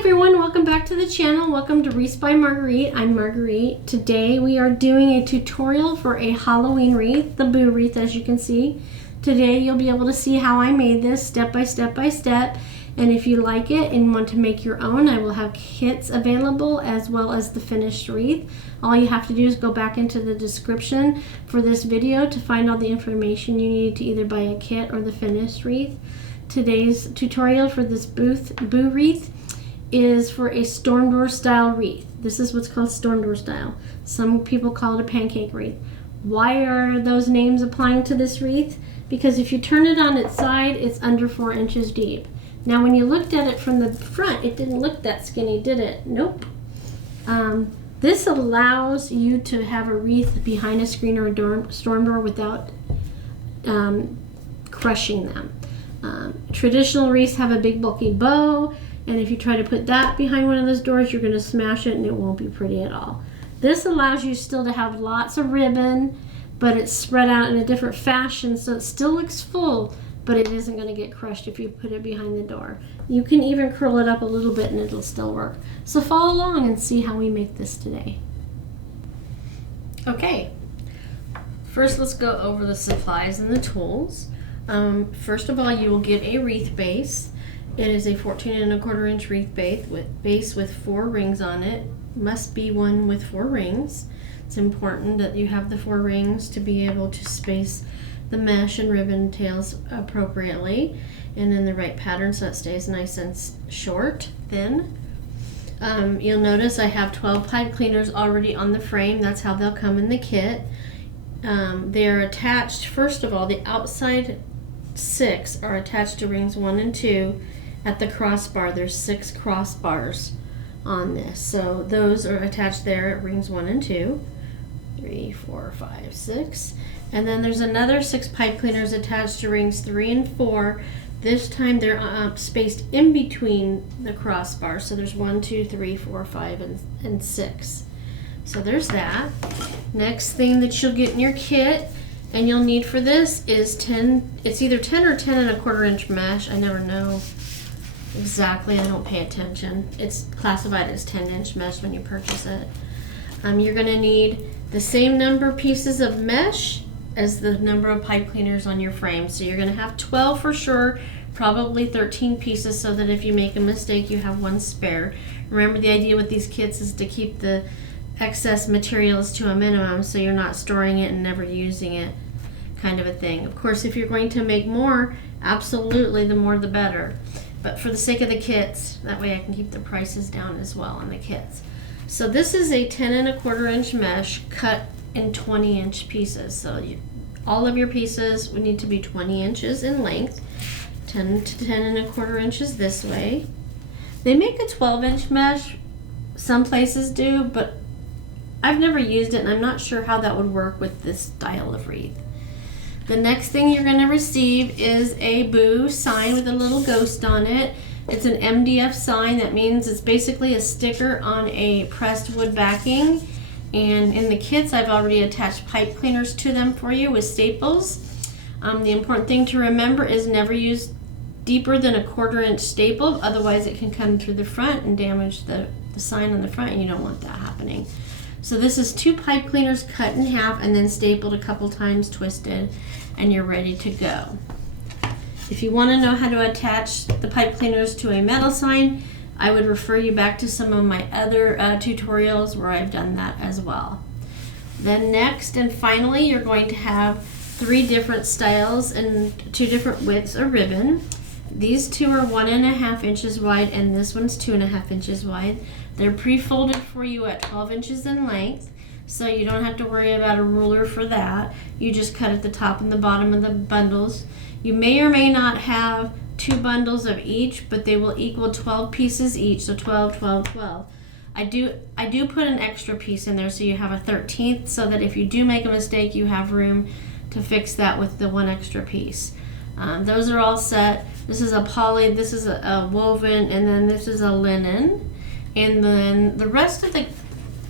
everyone, welcome back to the channel. Welcome to Wreaths by Marguerite. I'm Marguerite. Today we are doing a tutorial for a Halloween wreath, the Boo wreath, as you can see. Today you'll be able to see how I made this step by step by step. And if you like it and want to make your own, I will have kits available as well as the finished wreath. All you have to do is go back into the description for this video to find all the information you need to either buy a kit or the finished wreath. Today's tutorial for this Boo wreath is for a storm door style wreath. This is what's called storm door style. Some people call it a pancake wreath. Why are those names applying to this wreath? Because if you turn it on its side, it's under 4 inches deep. Now when you looked at it from the front, it didn't look that skinny, did it? Nope. This allows you to have a wreath behind a screen or a storm door without crushing them. Traditional wreaths have a big bulky bow, and if you try to put that behind one of those doors, you're going to smash it and it won't be pretty at all. This allows you still to have lots of ribbon, but it's spread out in a different fashion, so it still looks full, but it isn't going to get crushed if you put it behind the door. You can even curl it up a little bit and it'll still work. So follow along and see how we make this today. Okay, first let's go over the supplies and the tools. First of all, you will get a wreath base. It is a 14 1/4 inch wreath base with 4 rings on it. Must be one with 4 rings. It's important that you have the 4 rings to be able to space the mesh and ribbon tails appropriately and in the right pattern so it stays nice and short, thin. You'll notice I have 12 pipe cleaners already on the frame. That's how they'll come in the kit. They're attached, first of all, the outside 6 are attached to rings 1 and 2 at the crossbar. There's 6 crossbars on this, so those are attached there at rings 1 and 2. 3, 4, 5, 6, and then there's another 6 pipe cleaners attached to rings 3 and 4. This time they're spaced in between the crossbars, so there's 1, 2, 3, 4, 5, and 6. So there's that. Next thing that you'll get in your kit and you'll need for this is it's either 10 or 10 1/4 inch mesh. I never know exactly, I don't pay attention. It's classified as 10-inch mesh when you purchase it. You're going to need the same number of pieces of mesh as the number of pipe cleaners on your frame. So you're going to have 12 for sure, probably 13 pieces, so that if you make a mistake you have 1 spare. Remember, the idea with these kits is to keep the excess materials to a minimum so you're not storing it and never using it, kind of a thing. Of course, if you're going to make more, absolutely, the more the better. But for the sake of the kits, that way I can keep the prices down as well on the kits. So this is a 10 1/4 inch mesh cut in 20-inch pieces. So all of your pieces would need to be 20 inches in length, 10 to 10 1/4 inches this way. They make a 12-inch mesh, some places do, but I've never used it and I'm not sure how that would work with this style of wreath. The next thing you're going to receive is a Boo sign with a little ghost on it. It's an MDF sign. That means it's basically a sticker on a pressed wood backing. And in the kits, I've already attached pipe cleaners to them for you with staples. The important thing to remember is never use deeper than a 1/4 inch staple, otherwise it can come through the front and damage the sign on the front, and you don't want that happening. So this is 2 pipe cleaners cut in half and then stapled a couple times, twisted, and you're ready to go. If you want to know how to attach the pipe cleaners to a metal sign, I would refer you back to some of my other tutorials where I've done that as well. Then next and finally, you're going to have 3 different styles and 2 different widths of ribbon. These 2 are 1.5 inches wide and this one's 2.5 inches wide. They're pre-folded for you at 12 inches in length, so you don't have to worry about a ruler for that. You just cut at the top and the bottom of the bundles. You may or may not have 2 bundles of each, but they will equal 12 pieces each, so 12, 12, 12. I do put an extra piece in there so you have a 13th, so that if you do make a mistake, you have room to fix that with the 1 extra piece. Those are all set. This is a poly, this is a woven, and then this is a linen. And then the rest of the,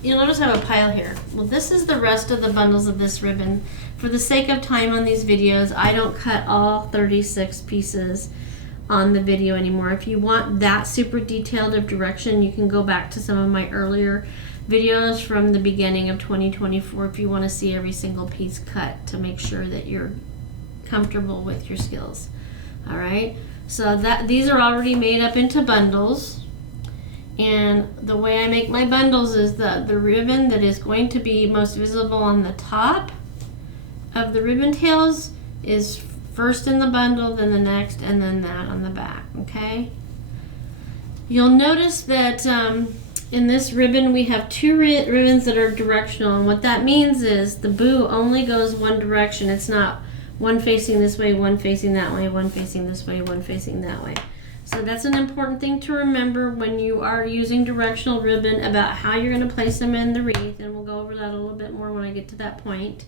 you'll notice I have a pile here. Well, this is the rest of the bundles of this ribbon. For the sake of time on these videos, I don't cut all 36 pieces on the video anymore. If you want that super detailed of direction, you can go back to some of my earlier videos from the beginning of 2024 if you want to see every single piece cut to make sure that you're comfortable with your skills. All right, so these are already made up into bundles, and the way I make my bundles is the ribbon that is going to be most visible on the top of the ribbon tails is first in the bundle, then the next, and then that on the back. Okay, you'll notice that in this ribbon we have two ribbons that are directional, and what that means is the bow only goes one direction. It's not one facing this way, one facing that way, one facing this way, one facing that way. So that's an important thing to remember when you are using directional ribbon about how you're going to place them in the wreath, and we'll go over that a little bit more when I get to that point.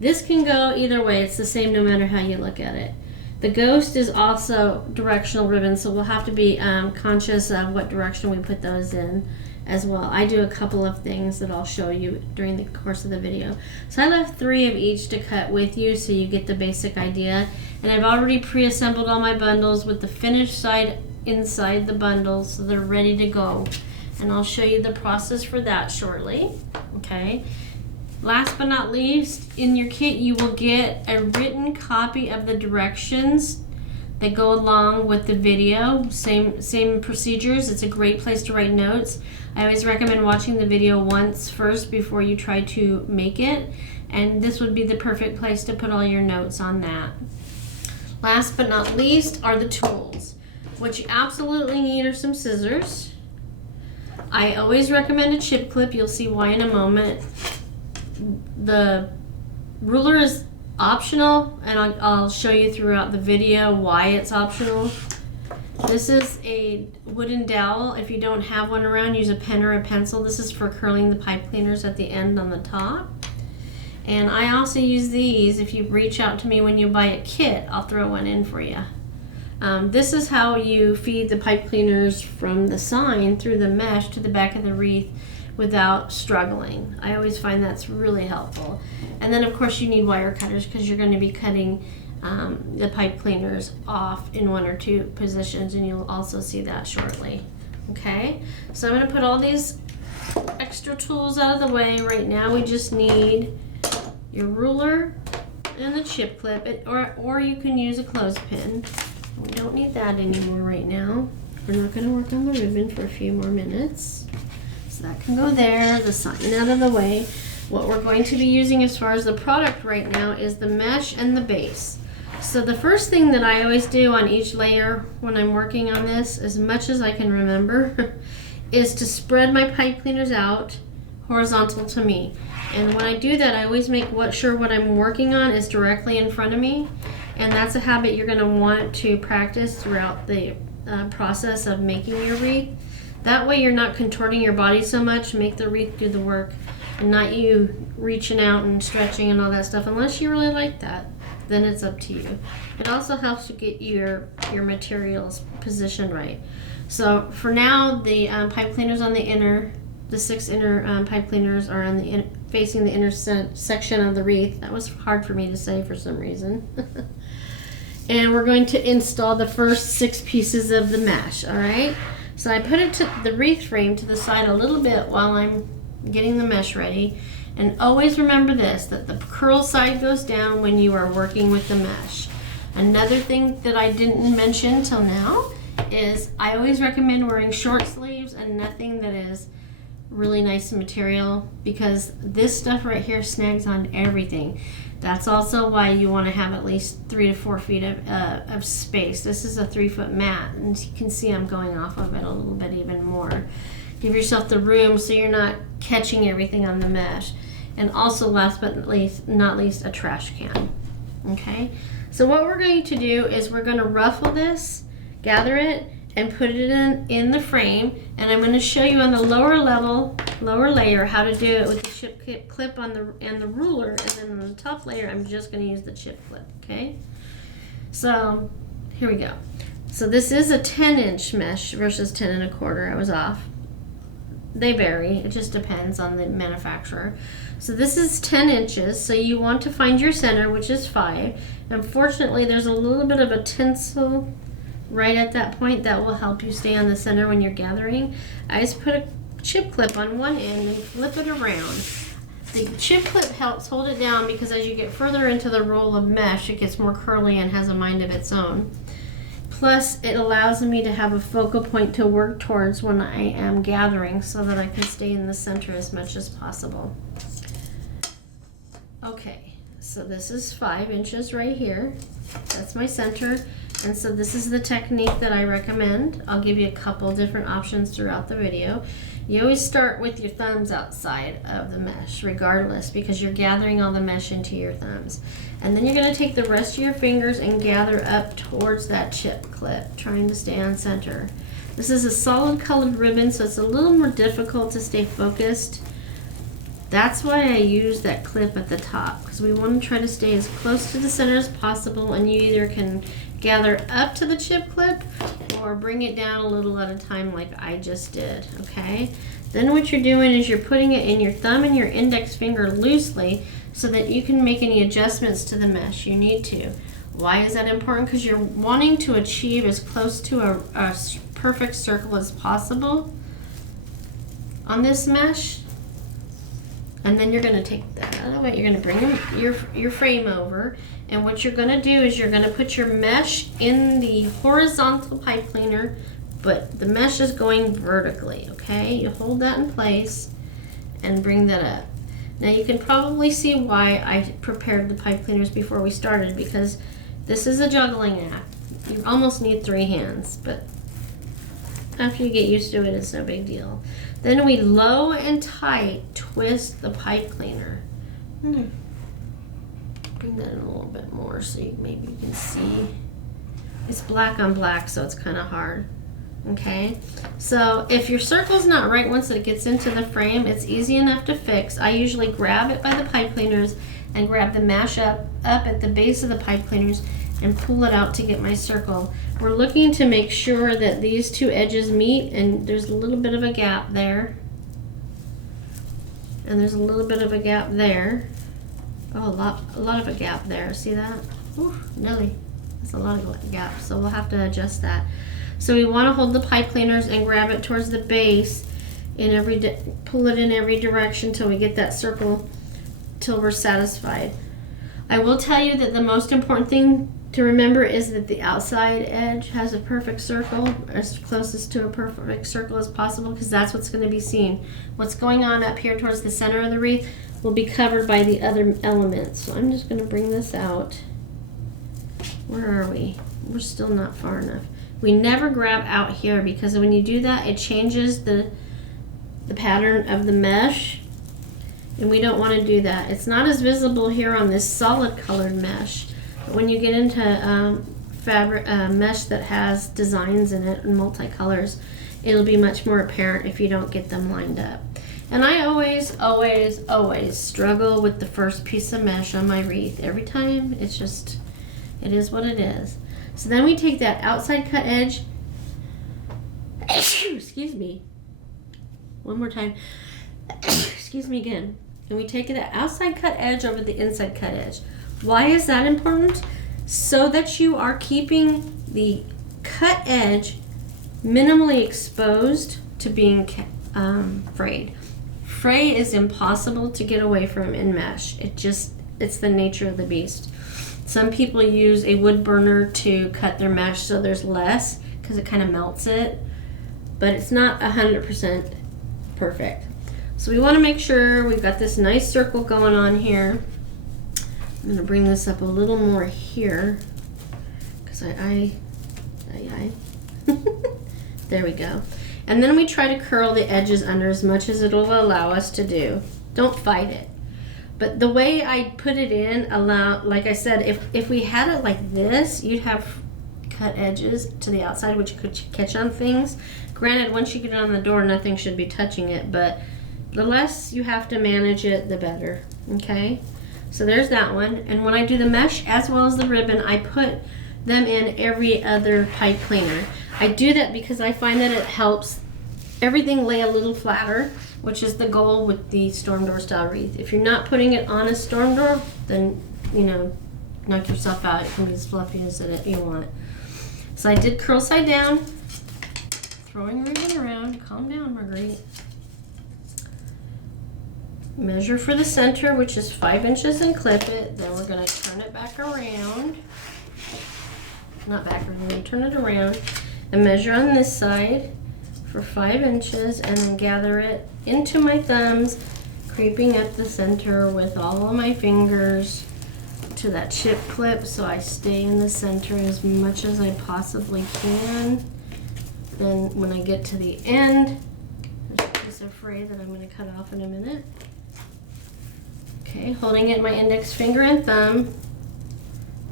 This can go either way. It's the same no matter how you look at it. The ghost is also directional ribbon, so we'll have to be conscious of what direction we put those in as well. I do a couple of things that I'll show you during the course of the video. So I left 3 of each to cut with you so you get the basic idea. And I've already pre-assembled all my bundles with the finished side inside the bundle so they're ready to go. And I'll show you the process for that shortly. Okay. Last but not least, in your kit you will get a written copy of the directions that go along with the video. Same procedures. It's a great place to write notes. I always recommend watching the video once first before you try to make it, and this would be the perfect place to put all your notes on that. Last but not least are the tools. What you absolutely need are some scissors. I always recommend a chip clip. You'll see why in a moment. The ruler is optional, and I'll show you throughout the video why it's optional. This is a wooden dowel. If you don't have one around, use a pen or a pencil. This is for curling the pipe cleaners at the end on the top. And I also use these. If you reach out to me when you buy a kit, I'll throw one in for you. This is how you feed the pipe cleaners from the sign through the mesh to the back of the wreath without struggling. I always find that's really helpful. And then of course you need wire cutters because you're going to be cutting the pipe cleaners off in 1 or 2 positions, and you'll also see that shortly. Okay, so I'm going to put all these extra tools out of the way. Right now we just need your ruler and the chip clip, or you can use a clothespin. We don't need that anymore right now. We're not going to work on the ribbon for a few more minutes. So that can go there, the sign out of the way. What we're going to be using as far as the product right now is the mesh and the base. So the first thing that I always do on each layer when I'm working on this, as much as I can remember, is to spread my pipe cleaners out horizontal to me. And when I do that, I always make sure what I'm working on is directly in front of me. And that's a habit you're going to want to practice throughout the process of making your wreath. That way you're not contorting your body so much. Make the wreath do the work, and not you reaching out and stretching and all that stuff, unless you really like that. Then it's up to you. It also helps to get your materials positioned right. So for now, the pipe cleaners on the inner, the 6 inner pipe cleaners are on the facing the inner section of the wreath. That was hard for me to say for some reason. And we're going to install the first 6 pieces of the mesh. All right. So I put it to the wreath frame to the side a little bit while I'm getting the mesh ready. And always remember this, that the curl side goes down when you are working with the mesh. Another thing that I didn't mention till now is I always recommend wearing short sleeves and nothing that is really nice material, because this stuff right here snags on everything. That's also why you want to have at least 3 to 4 feet of space. This is a 3-foot mat, and you can see I'm going off of it a little bit even more. Give yourself the room so you're not catching everything on the mesh. And also, last but not least, a trash can. Okay, so what we're going to do is we're going to ruffle this, gather it, and put it in the frame. And I'm going to show you on the lower layer how to do it with the chip clip on the ruler, and then on the top layer I'm just going to use the chip clip. Okay, so here we go. So this is a 10-inch mesh versus 10 1/4. I was off. They vary. It just depends on the manufacturer. So this is 10 inches. So you want to find your center, which is 5. Unfortunately, there's a little bit of a tinsel right at that point. That will help you stay on the center when you're gathering. I just put a chip clip on one end and flip it around. The chip clip helps hold it down because as you get further into the roll of mesh, it gets more curly and has a mind of its own. Plus, it allows me to have a focal point to work towards when I am gathering so that I can stay in the center as much as possible. Okay, so this is 5 inches right here. That's my center. And so this is the technique that I recommend. I'll give you a couple different options throughout the video. You always start with your thumbs outside of the mesh, regardless, because you're gathering all the mesh into your thumbs. And then you're going to take the rest of your fingers and gather up towards that chip clip, trying to stay on center. This is a solid colored ribbon, so it's a little more difficult to stay focused. That's why I use that clip at the top, because we want to try to stay as close to the center as possible, and you either can gather up to the chip clip or bring it down a little at a time like I just did, okay? Then what you're doing is you're putting it in your thumb and your index finger loosely so that you can make any adjustments to the mesh you need to. Why is that important? Because you're wanting to achieve as close to a perfect circle as possible on this mesh. And then you're going to take that out of the way. You're going to bring your frame over. And what you're going to do is you're going to put your mesh in the horizontal pipe cleaner, but the mesh is going vertically, okay? You hold that in place and bring that up. Now you can probably see why I prepared the pipe cleaners before we started, because this is a juggling act. You almost need 3 hands, but after you get used to it, it's no big deal. Then we low and tight twist the pipe cleaner. Bring that in a little bit more so maybe you can see. It's black on black, so it's kind of hard. Okay, so if your circle's not right once it gets into the frame, it's easy enough to fix. I usually grab it by the pipe cleaners and grab the mesh up at the base of the pipe cleaners and pull it out to get my circle. We're looking to make sure that these 2 edges meet, and there's a little bit of a gap there. And there's a little bit of a gap there. Oh, a lot of a gap there. See that? Ooh, Nelly. That's a lot of gap, so we'll have to adjust that. So we want to hold the pipe cleaners and grab it towards the base in pull it in every direction till we get that circle, till we're satisfied. I will tell you that the most important thing to remember is that the outside edge has a perfect circle, as closest to a perfect circle as possible, because that's what's going to be seen. What's going on up here towards the center of the wreath will be covered by the other elements. So I'm just going to bring this out. Where are we? We're still not far enough. We never grab out here, because when you do that, it changes the pattern of the mesh, and we don't want to do that. It's not as visible here on this solid colored mesh, but when you get into fabric mesh that has designs in it and multicolors, it'll be much more apparent if you don't get them lined up. And I always struggle with the first piece of mesh on my wreath. Every time, it is what it is. So then we take that outside cut edge, excuse me, one more time, excuse me again, and we take that outside cut edge over the inside cut edge. Why is that important? So that you are keeping the cut edge minimally exposed to being frayed. Fray is impossible to get away from in mesh. It's the nature of the beast. Some people use a wood burner to cut their mesh so there's less, because it kind of melts it, but it's not 100% perfect. So we want to make sure we've got this nice circle going on here. I'm going to bring this up a little more here, because there we go. And then we try to curl the edges under as much as it'll allow us to do. Don't fight it. But the way I put it in, like I said, if we had it like this, you'd have cut edges to the outside, which could catch on things. Granted, once you get it on the door, nothing should be touching it, but the less you have to manage it, the better, okay? So there's that one. And when I do the mesh as well as the ribbon, I put them in every other pipe cleaner. I do that because I find that it helps everything lay a little flatter, which is the goal with the storm door style wreath. If you're not putting it on a storm door, then, knock yourself out. It can be as fluffy as you want. So I did curl side down, throwing ribbon around. Calm down, Marguerite. Measure for the center, which is 5 inches, and clip it. Then we're going to turn it back around. Not backwards, we're going to turn it around and measure on this side for 5 inches, and then gather it into my thumbs, creeping up the center with all of my fingers to that chip clip, so I stay in the center as much as I possibly can. Then when I get to the end, there's a piece of fray that I'm going to cut off in a minute. Okay, holding it in my index finger and thumb,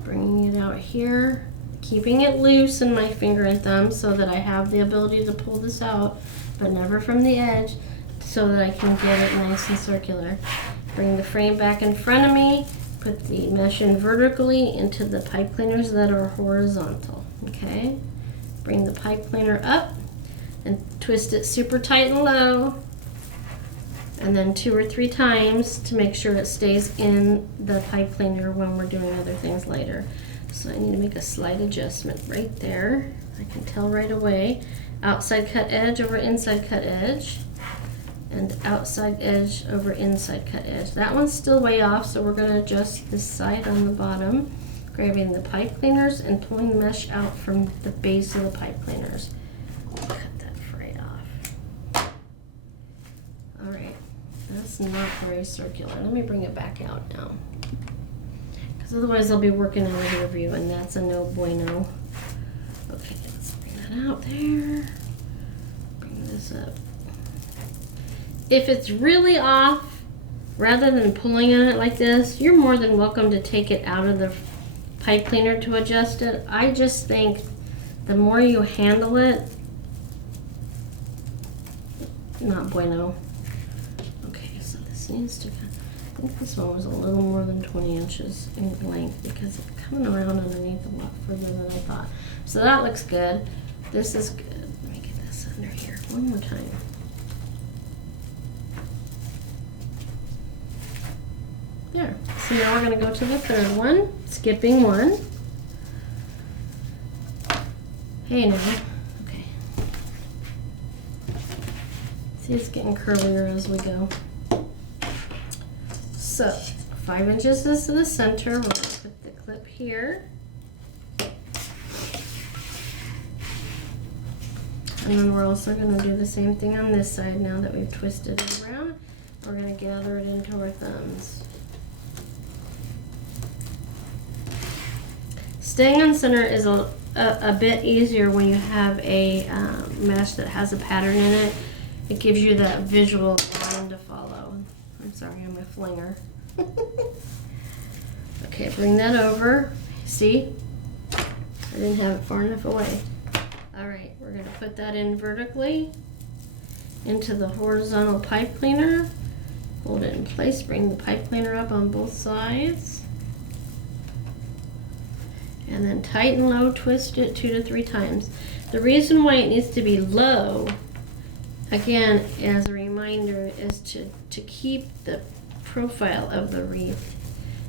bringing it out here, keeping it loose in my finger and thumb so that I have the ability to pull this out, but never from the edge, so that I can get it nice and circular. Bring the frame back in front of me, put the mesh in vertically into the pipe cleaners that are horizontal, okay? Bring the pipe cleaner up and twist it super tight and low, and then 2 or 3 times to make sure it stays in the pipe cleaner when we're doing other things later. So I need to make a slight adjustment right there. I can tell right away. Outside cut edge over inside cut edge, and outside edge over inside cut edge. That one's still way off, so we're going to adjust this side on the bottom, grabbing the pipe cleaners and pulling the mesh out from the base of the pipe cleaners. Cut that fray off. All right, that's not very circular. Let me bring it back out now. Otherwise I'll be working in a rear view, and that's a no bueno. Okay, let's bring that out there. Bring this up. If it's really off, rather than pulling on it like this, you're more than welcome to take it out of the pipe cleaner to adjust it. I just think the more you handle it, not bueno. Okay, so this needs to I think this one was a little more than 20 inches in length because it's coming around underneath a lot further than I thought. So that looks good. This is good. Let me get this under here one more time. There. So now we're going to go to the third one, skipping one. Hey now. Okay. See, it's getting curlier as we go. So 5 inches is to the center. We're going to put the clip here. And then we're also going to do the same thing on this side now that we've twisted it around. We're going to gather it into our thumbs. Staying on center is a bit easier when you have a mesh that has a pattern in it. It gives you that visual line to follow. I'm sorry, I'm a flinger. Okay, bring that over. See? I didn't have it far enough away. Alright, we're going to put that in vertically into the horizontal pipe cleaner. Hold it in place, bring the pipe cleaner up on both sides. And then tight and low twist it 2 to 3 times. The reason why it needs to be low, again, as a reminder, is to keep the profile of the wreath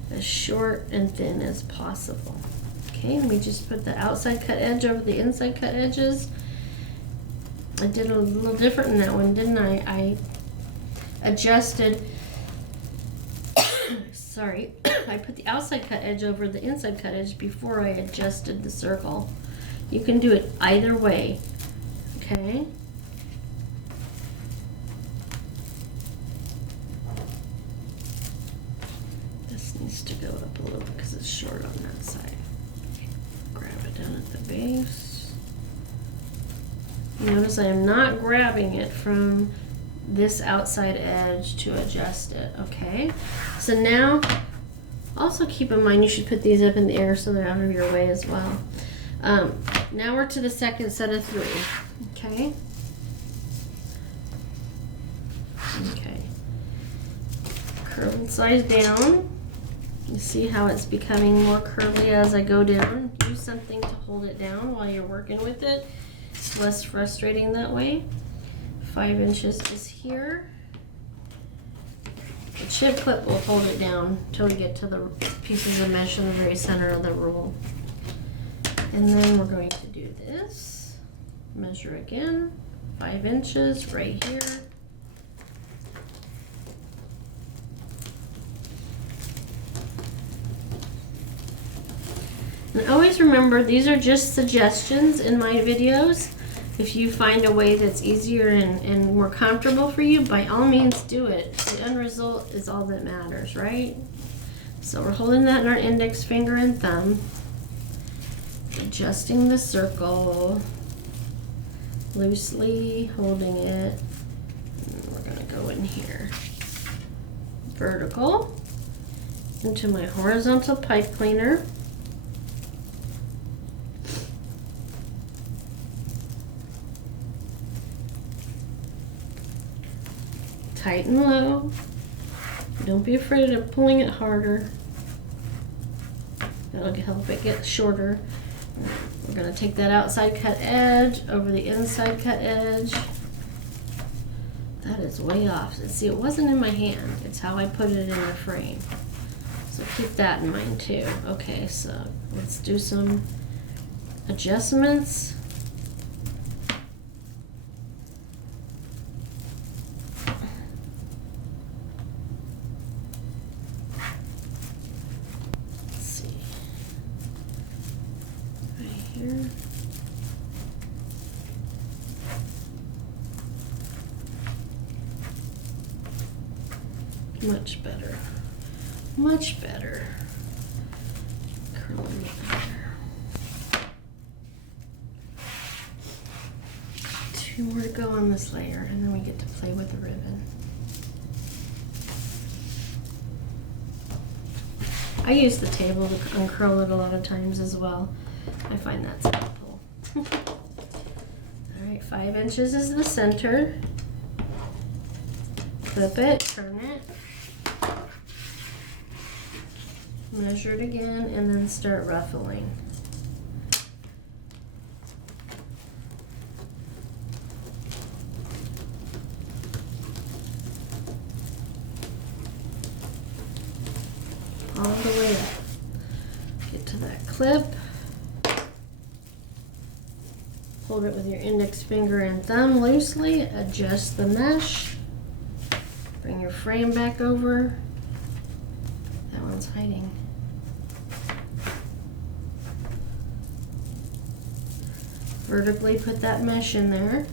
as short and thin as possible. Okay, and we just put the outside cut edge over the inside cut edges. I did a little different in that one, didn't I? I adjusted, sorry, I put the outside cut edge over the inside cut edge before I adjusted the circle. You can do it either way, okay? Needs to go up a little because it's short on that side. Grab it down at the base. Notice I am not grabbing it from this outside edge to adjust it, okay? So now, also keep in mind you should put these up in the air so they're out of your way as well. Now we're to the second set of 3, okay? Okay. Curled side down. You see how it's becoming more curly as I go down. Use something to hold it down while you're working with it. It's less frustrating that way. 5 inches is here. The chip clip will hold it down until we get to the pieces of mesh in the very center of the roll. And then we're going to do this. Measure again, 5 inches right here. And always remember, these are just suggestions in my videos. If you find a way that's easier and more comfortable for you, by all means do it. The end result is all that matters, right? So we're holding that in our index finger and thumb, adjusting the circle, loosely holding it. And we're gonna go in here. Vertical into my horizontal pipe cleaner. Tight and low. Don't be afraid of pulling it harder. That'll help it get shorter. We're going to take that outside cut edge over the inside cut edge. That is way off. See, it wasn't in my hand. It's how I put it in the frame. So keep that in mind too. Okay, so let's do some adjustments. Much better. Much better. Curling it there. 2 more to go on this layer, and then we get to play with the ribbon. I use the table to uncurl it a lot of times as well. I find that's helpful. Alright, 5 inches is the center. Clip it, turn it. Measure it again, and then start ruffling. All the way up. Get to that clip. Hold it with your index finger and thumb loosely. Adjust the mesh. Bring your frame back over. That one's hiding. Vertically put that mesh in there.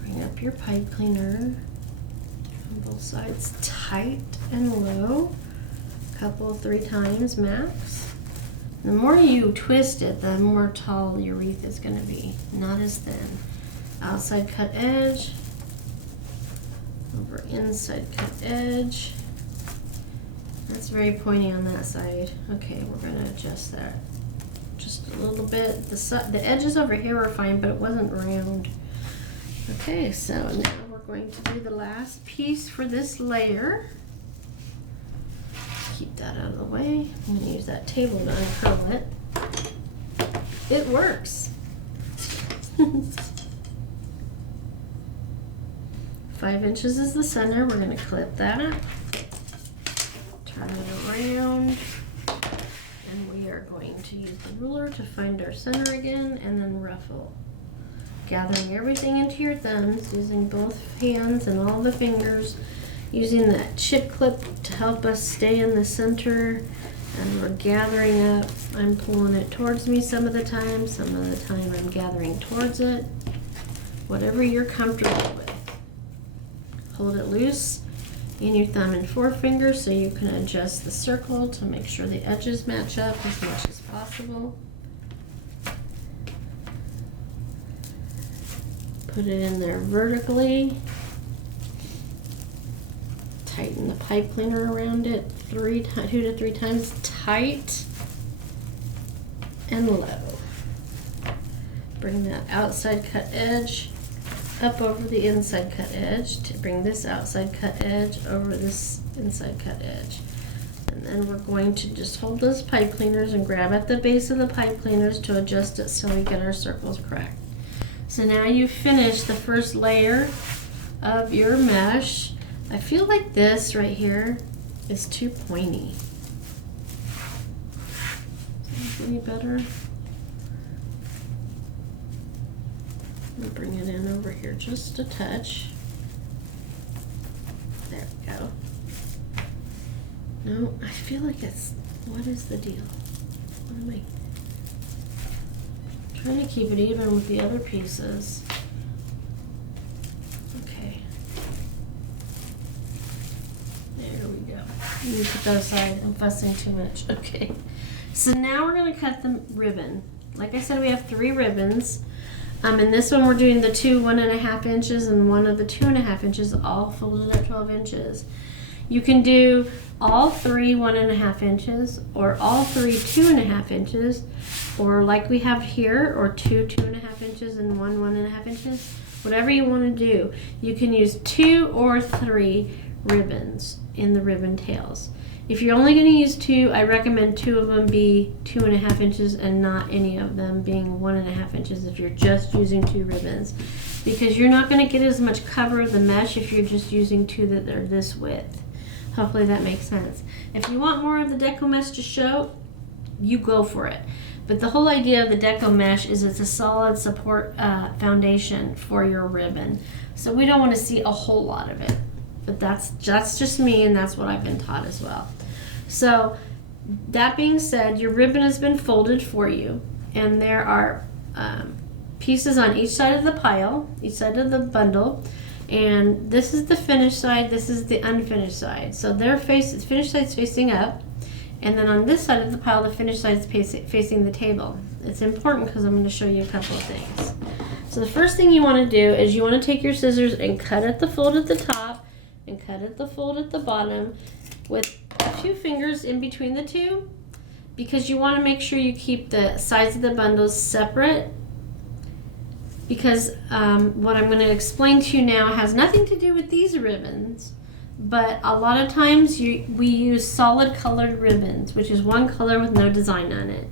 Bring up your pipe cleaner on both sides, tight and low. Couple, 3 times max. The more you twist it, the more tall your wreath is going to be, not as thin. Outside cut edge, over inside cut edge. That's very pointy on that side. Okay, we're going to adjust that just a little bit. The edges over here were fine, but it wasn't round. Okay, so now we're going to do the last piece for this layer. Keep that out of the way. I'm going to use that table to uncurl it. It works. 5 inches is the center. We're going to clip that. Turn it around. And we are going to use the ruler to find our center again, and then ruffle. Gathering everything into your thumbs, using both hands and all the fingers, using that chip clip to help us stay in the center, and we're gathering up. I'm pulling it towards me some of the time I'm gathering towards it. Whatever you're comfortable with. Hold it loose in your thumb and forefinger so you can adjust the circle to make sure the edges match up as much as possible. Put it in there vertically. Tighten the pipe cleaner around it 2 to 3 times, tight and low. Bring that outside cut edge up over the inside cut edge to bring this outside cut edge over this inside cut edge. And then we're going to just hold those pipe cleaners and grab at the base of the pipe cleaners to adjust it so we get our circles correct. So now you've finished the first layer of your mesh. I feel like this right here is too pointy. Any better? Let me bring it in over here just a touch. There we go. No, I feel like it's, what is the deal? What am I trying to keep it even with the other pieces? Okay. There we go. Let me put that aside. I'm fussing too much. Okay. So now we're going to cut the ribbon. Like I said, we have 3 ribbons. In this one, we're doing the 2 1.5 inches and one of the 2.5 inches, all folded at 12 inches. You can do all 3 1.5 inches, or all 3 2.5 inches, or like we have here, or 2 2.5 inches and 1 1.5 inches. Whatever you want to do. You can use 2 or 3 ribbons in the ribbon tails. If you're only going to use 2, I recommend 2 of them be 2.5 inches and not any of them being 1.5 inches if you're just using 2 ribbons. Because you're not going to get as much cover of the mesh if you're just using 2 that are this width. Hopefully that makes sense. If you want more of the deco mesh to show, you go for it. But the whole idea of the deco mesh is it's a solid support foundation for your ribbon. So we don't want to see a whole lot of it. But that's just me, and that's what I've been taught as well. So that being said, your ribbon has been folded for you, and there are pieces on each side of the pile, each side of the bundle, and this is the finished side, this is the unfinished side. So the finished side's facing up, and then on this side of the pile, the finished side is facing the table. It's important because I'm going to show you a couple of things. So the first thing you want to do is you want to take your scissors and cut at the fold at the top and cut at the fold at the bottom with 2 fingers in between the 2, because you want to make sure you keep the sides of the bundles separate, because what I'm going to explain to you now has nothing to do with these ribbons, but a lot of times we use solid colored ribbons, which is one color with no design on it.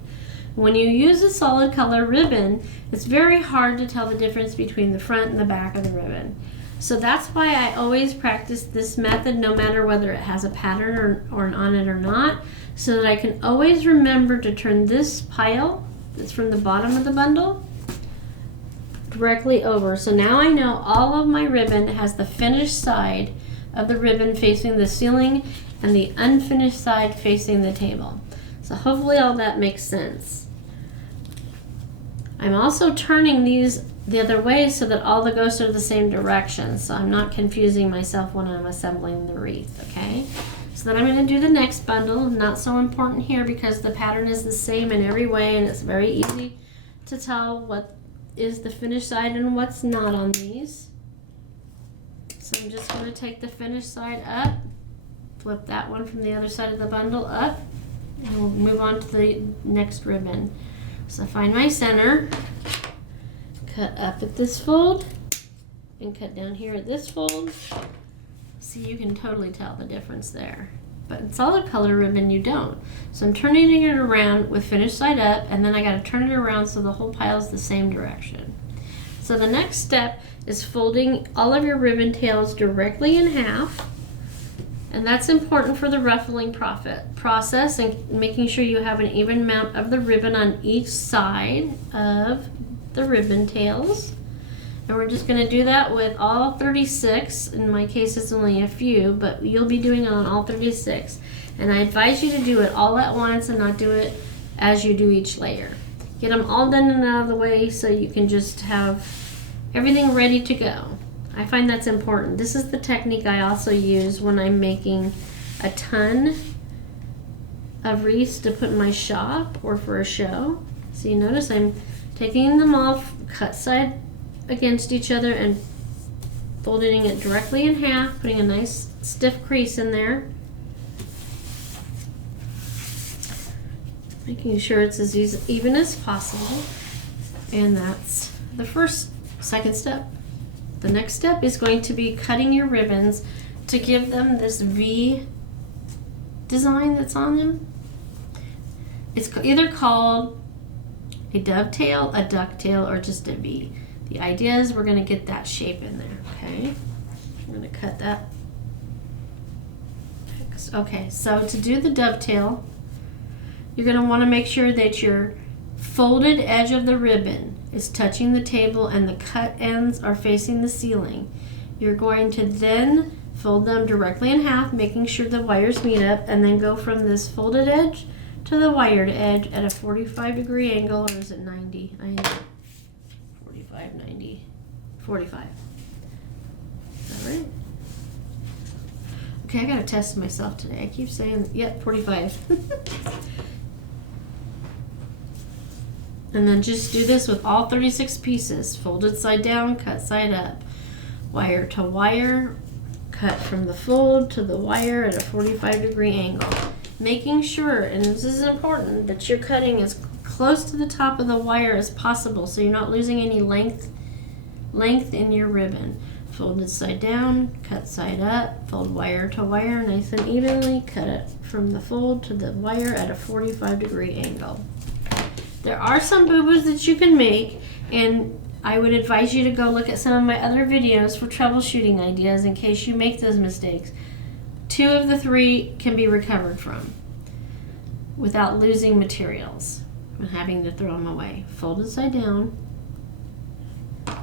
When you use a solid color ribbon, it's very hard to tell the difference between the front and the back of the ribbon. So that's why I always practice this method, no matter whether it has a pattern or on it or not, so that I can always remember to turn this pile that's from the bottom of the bundle directly over. So now I know all of my ribbon has the finished side of the ribbon facing the ceiling and the unfinished side facing the table. So hopefully all that makes sense. I'm also turning these the other way so that all the ghosts are the same direction, so I'm not confusing myself when I'm assembling the wreath, okay? So then I'm going to do the next bundle. Not so important here because the pattern is the same in every way, and it's very easy to tell what is the finished side and what's not on these. So I'm just going to take the finished side up, flip that one from the other side of the bundle up, and we'll move on to the next ribbon. So find my center, cut up at this fold, and cut down here at this fold. See, you can totally tell the difference there. But in solid color ribbon, you don't. So I'm turning it around with finished side up, and then I gotta turn it around so the whole pile is the same direction. So the next step is folding all of your ribbon tails directly in half. And that's important for the ruffling process and making sure you have an even amount of the ribbon on each side of the ribbon tails. And we're just going to do that with all 36. In my case, it's only a few, but you'll be doing it on all 36. And I advise you to do it all at once and not do it as you do each layer. Get them all done and out of the way so you can just have everything ready to go. I find that's important. This is the technique I also use when I'm making a ton of wreaths to put in my shop or for a show. So you notice I'm taking them off, cut side against each other, and folding it directly in half, putting a nice stiff crease in there. Making sure it's as even as possible. And that's the second step. The next step is going to be cutting your ribbons to give them this V design that's on them. It's either called a dovetail, a ducktail, or just a V. The idea is we're going to get that shape in there, okay? I'm going to cut that. Okay, so to do the dovetail, you're going to want to make sure that your folded edge of the ribbon is touching the table and the cut ends are facing the ceiling. You're going to then fold them directly in half, making sure the wires meet up, and then go from this folded edge to the wired edge at a 45-degree angle, or is it 90? I know. 45, 90, 45. Is that right? Okay, I gotta test myself today. I keep saying, yep, 45. And then just do this with all 36 pieces. Folded side down, cut side up. Wire to wire, cut from the fold to the wire at a 45-degree angle. Making sure, and this is important, that you're cutting as close to the top of the wire as possible so you're not losing any length in your ribbon. Folded side down, cut side up, fold wire to wire nice and evenly, cut it from the fold to the wire at a 45-degree angle. There are some boo-boos that you can make, and I would advise you to go look at some of my other videos for troubleshooting ideas in case you make those mistakes. 2 of the 3 can be recovered from without losing materials and having to throw them away. Folded side down,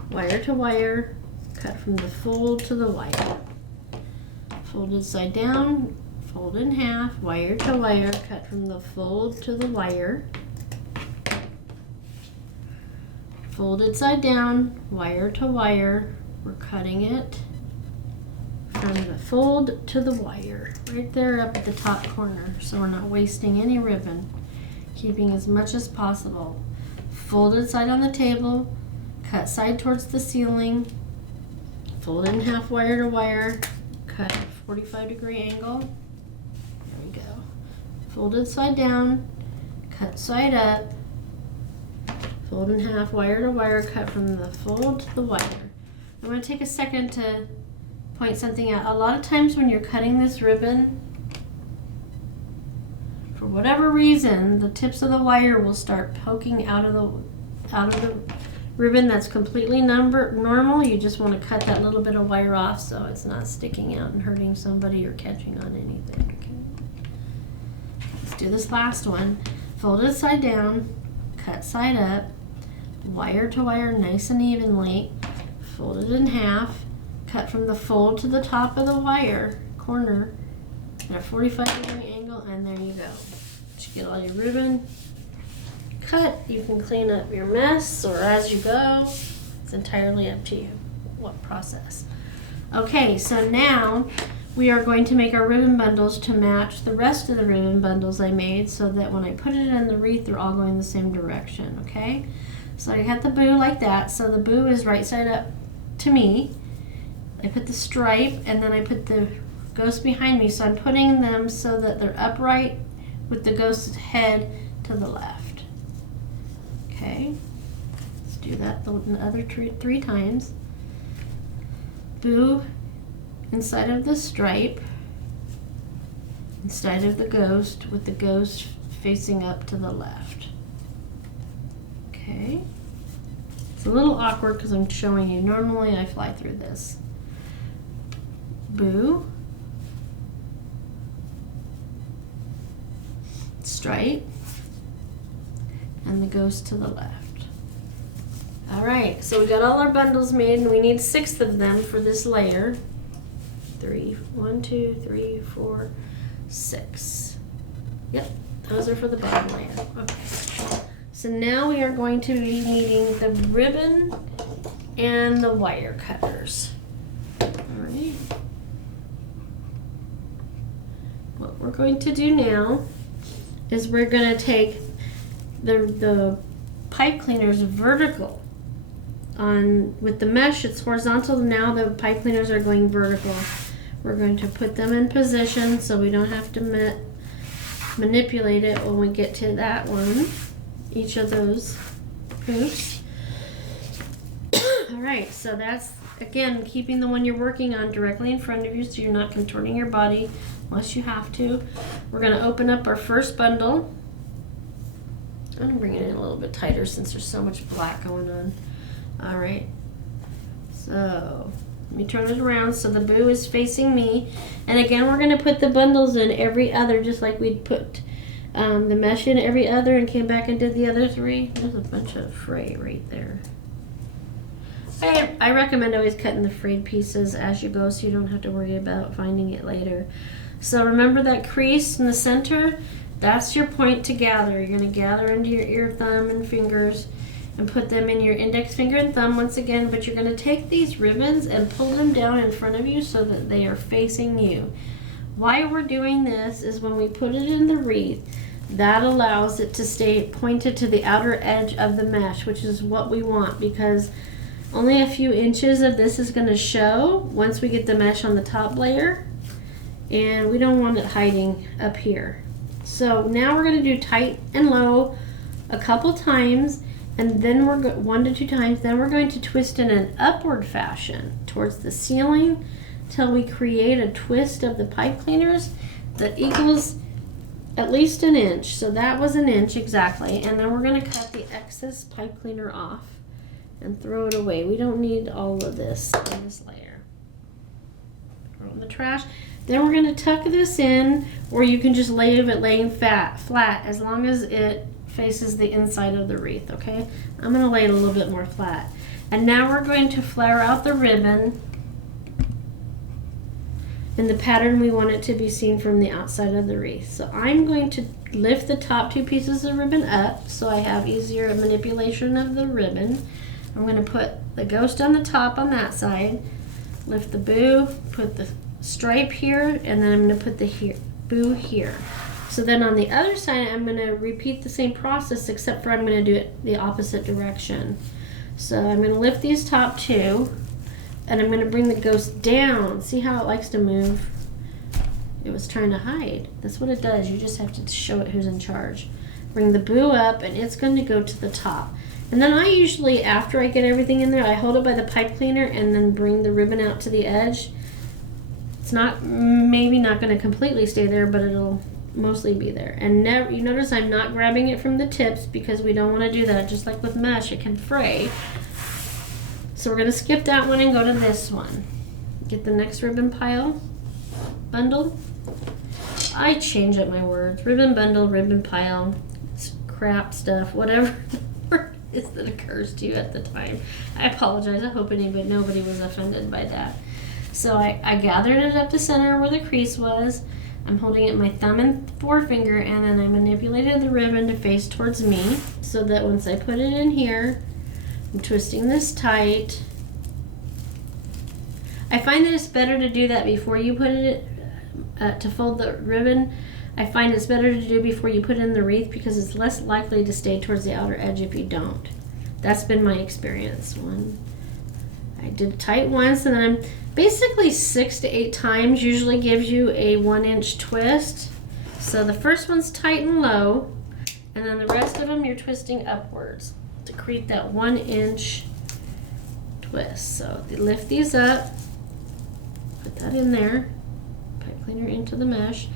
wire to wire, cut from the fold to the wire. Folded side down, fold in half, wire to wire, cut from the fold to the wire. Folded side down, wire to wire, we're cutting it from the fold to the wire, right there up at the top corner, so we're not wasting any ribbon, keeping as much as possible. Folded side on the table, cut side towards the ceiling, fold in half, wire to wire, cut at 45-degree angle, there we go. Folded side down, cut side up, fold in half, wire to wire, cut from the fold to the wire. I'm going to take a second to point something out. A lot of times when you're cutting this ribbon, for whatever reason, the tips of the wire will start poking out of the ribbon that's completely normal. You just want to cut that little bit of wire off so it's not sticking out and hurting somebody or catching on anything. Okay. Let's do this last one. Fold it side down, cut side up, wire to wire nice and evenly, fold it in half, cut from the fold to the top of the wire corner at a 45-degree angle, and there you go. Once you get all your ribbon cut, you can clean up your mess or as you go. It's entirely up to you what process. Okay, so now we are going to make our ribbon bundles to match the rest of the ribbon bundles I made so that when I put it in the wreath, they're all going the same direction, okay? So I got the boo like that, so the boo is right side up to me. I put the stripe and then I put the ghost behind me, so I'm putting them so that they're upright with the ghost's head to the left. Okay, let's do that the other 3 times. Boo inside of the stripe, inside of the ghost, with the ghost facing up to the left. Okay, it's a little awkward because I'm showing you. Normally I fly through this. Boo, stripe, and the ghost to the left. All right, so we got all our bundles made, and we need 6 of them for this layer. 1, 2, 3, 4, 6. Yep, those are for the bottom layer. Okay. So now we are going to be needing the ribbon and the wire cutters. All right. What we're going to do now is we're going to take the pipe cleaners vertical. With the mesh, it's horizontal. Now the pipe cleaners are going vertical. We're going to put them in position so we don't have to manipulate it when we get to that one. Each of those hoops. All right, so that's, again, keeping the one you're working on directly in front of you so you're not contorting your body unless you have to. We're going to open up our first bundle. I'm going to bring it in a little bit tighter since there's so much black going on. All right, so let me turn it around so the boo is facing me. And again, we're going to put the bundles in every other, just like we'd put the mesh in every other and came back and did the other 3. There's a bunch of fray right there. I recommend always cutting the frayed pieces as you go so you don't have to worry about finding it later. So remember that crease in the center? That's your point to gather. You're going to gather into your thumb and fingers and put them in your index finger and thumb once again, but you're going to take these ribbons and pull them down in front of you so that they are facing you. Why we're doing this is when we put it in the wreath, that allows it to stay pointed to the outer edge of the mesh, which is what we want, because only a few inches of this is going to show once we get the mesh on the top layer, and we don't want it hiding up here. So now we're going to do tight and low a couple times, and then we're 1 to 2 times, then we're going to twist in an upward fashion towards the ceiling till we create a twist of the pipe cleaners that equals at least an inch. So that was an inch exactly, and then we're going to cut the excess pipe cleaner off and throw it away. We don't need all of this on this layer. Throw it in the trash. Then we're going to tuck this in, or you can just leave it laying flat as long as it faces the inside of the wreath, okay? I'm going to lay it a little bit more flat. And now we're going to flare out the ribbon in the pattern we want it to be seen from the outside of the wreath. So I'm going to lift the top 2 pieces of ribbon up so I have easier manipulation of the ribbon. I'm going to put the ghost on the top on that side, lift the boo, put the stripe here, and then I'm going to put the boo here. So then on the other side, I'm going to repeat the same process, except for I'm going to do it the opposite direction. So I'm going to lift these top 2, and I'm going to bring the ghost down. See how it likes to move? It was trying to hide. That's what it does. You just have to show it who's in charge. Bring the boo up, and it's going to go to the top. And then I usually, after I get everything in there, I hold it by the pipe cleaner and then bring the ribbon out to the edge. It's maybe not going to completely stay there, but it'll mostly be there. And you notice I'm not grabbing it from the tips because we don't want to do that. Just like with mesh, it can fray. So we're going to skip that one and go to this one. Get the next ribbon bundle. I change up my words. Ribbon bundle, ribbon pile, crap stuff, whatever word is that occurs to you at the time. I apologize. I hope nobody was offended by that. So I gathered it up to center where the crease was. I'm holding it in my thumb and forefinger, and then I manipulated the ribbon to face towards me so that once I put it in here, I'm twisting this tight. I find that it's better to do that before you put it, to fold the ribbon. I find it's better to do before you put it in the wreath because it's less likely to stay towards the outer edge if you don't. That's been my experience. I did tight once, and then I'm basically 6 to 8 times usually gives you a 1-inch twist. So the first one's tight and low, and then the rest of them you're twisting upwards to create that 1-inch twist. So lift these up, put that in there, pipe cleaner into the mesh,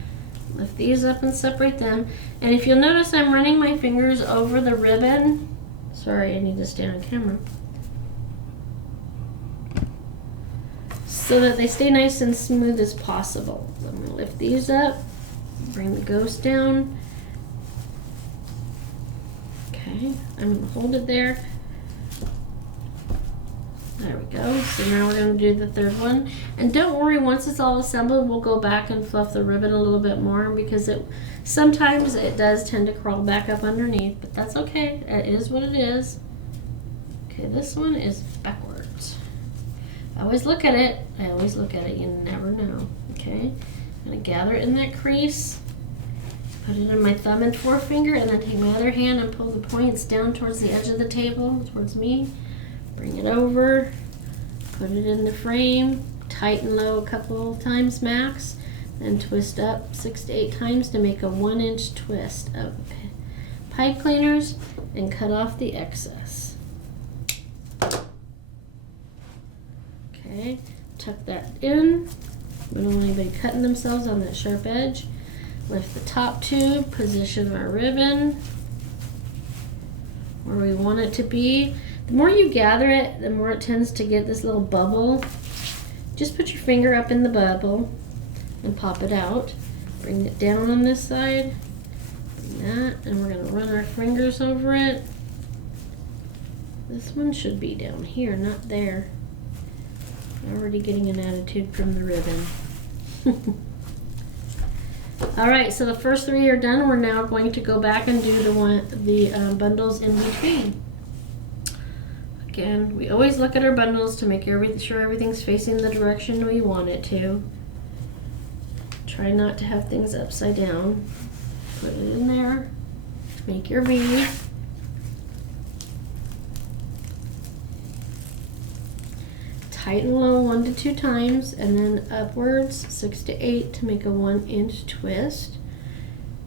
lift these up and separate them. And if you'll notice, I'm running my fingers over the ribbon. Sorry, I need to stay on camera. So that they stay nice and smooth as possible. So I'm going to lift these up, bring the ghost down. Okay, I'm going to hold it there. There we go. So now we're going to do the third one. And don't worry, once it's all assembled, we'll go back and fluff the ribbon a little bit more because sometimes it does tend to crawl back up underneath, but that's okay. It is what it is. Okay, this one is backwards. I always look at it. You never know. Okay, I'm going to gather it in that crease, put it in my thumb and forefinger, and then take my other hand and pull the points down towards the edge of the table, towards me. Bring it over, put it in the frame, tight and low a couple times max, then twist up 6 to 8 times to make a 1-inch twist of pipe cleaners and cut off the excess. Okay, tuck that in. We don't want anybody cutting themselves on that sharp edge. Lift the top tube, position our ribbon where we want it to be. The more you gather it, the more it tends to get this little bubble. Just put your finger up in the bubble and pop it out. Bring it down on this side, that, and we're going to run our fingers over it. This one should be down here, not there. Already getting an attitude from the ribbon. Alright, so the first 3 are done. We're now going to go back and do the bundles in between. Again, we always look at our bundles to make sure everything's facing the direction we want it to. Try not to have things upside down. Put it in there. Make your V. Tighten low 1 to 2 times, and then upwards 6 to 8 to make a 1-inch twist.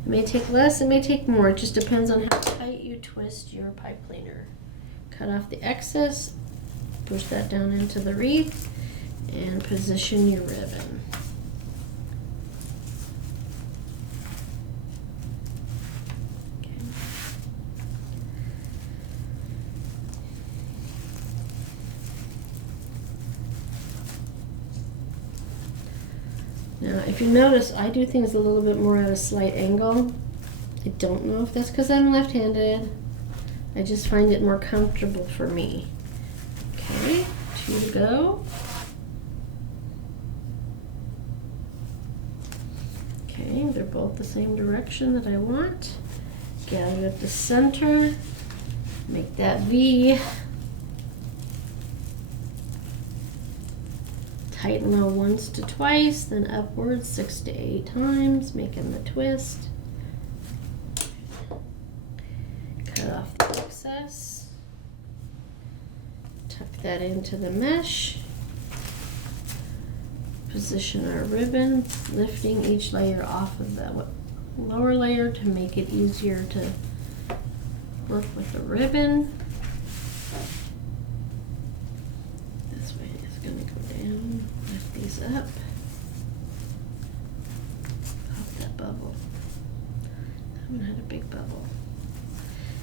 It may take less, it may take more. It just depends on how tight you twist your pipe cleaner. Cut off the excess, push that down into the wreath, and position your ribbon. Now, if you notice, I do things a little bit more at a slight angle. I don't know if that's because I'm left-handed. I just find it more comfortable for me. Okay, 2 to go. Okay, they're both the same direction that I want. Gather at the center. Make that V. Tighten low 1 to 2, then upwards 6 to 8 times, making the twist. Cut off the excess. Tuck that into the mesh. Position our ribbon, lifting each layer off of the lower layer to make it easier to work with the ribbon. This way it's going to go down. Lift these up. Pop that bubble. I haven't had a big bubble.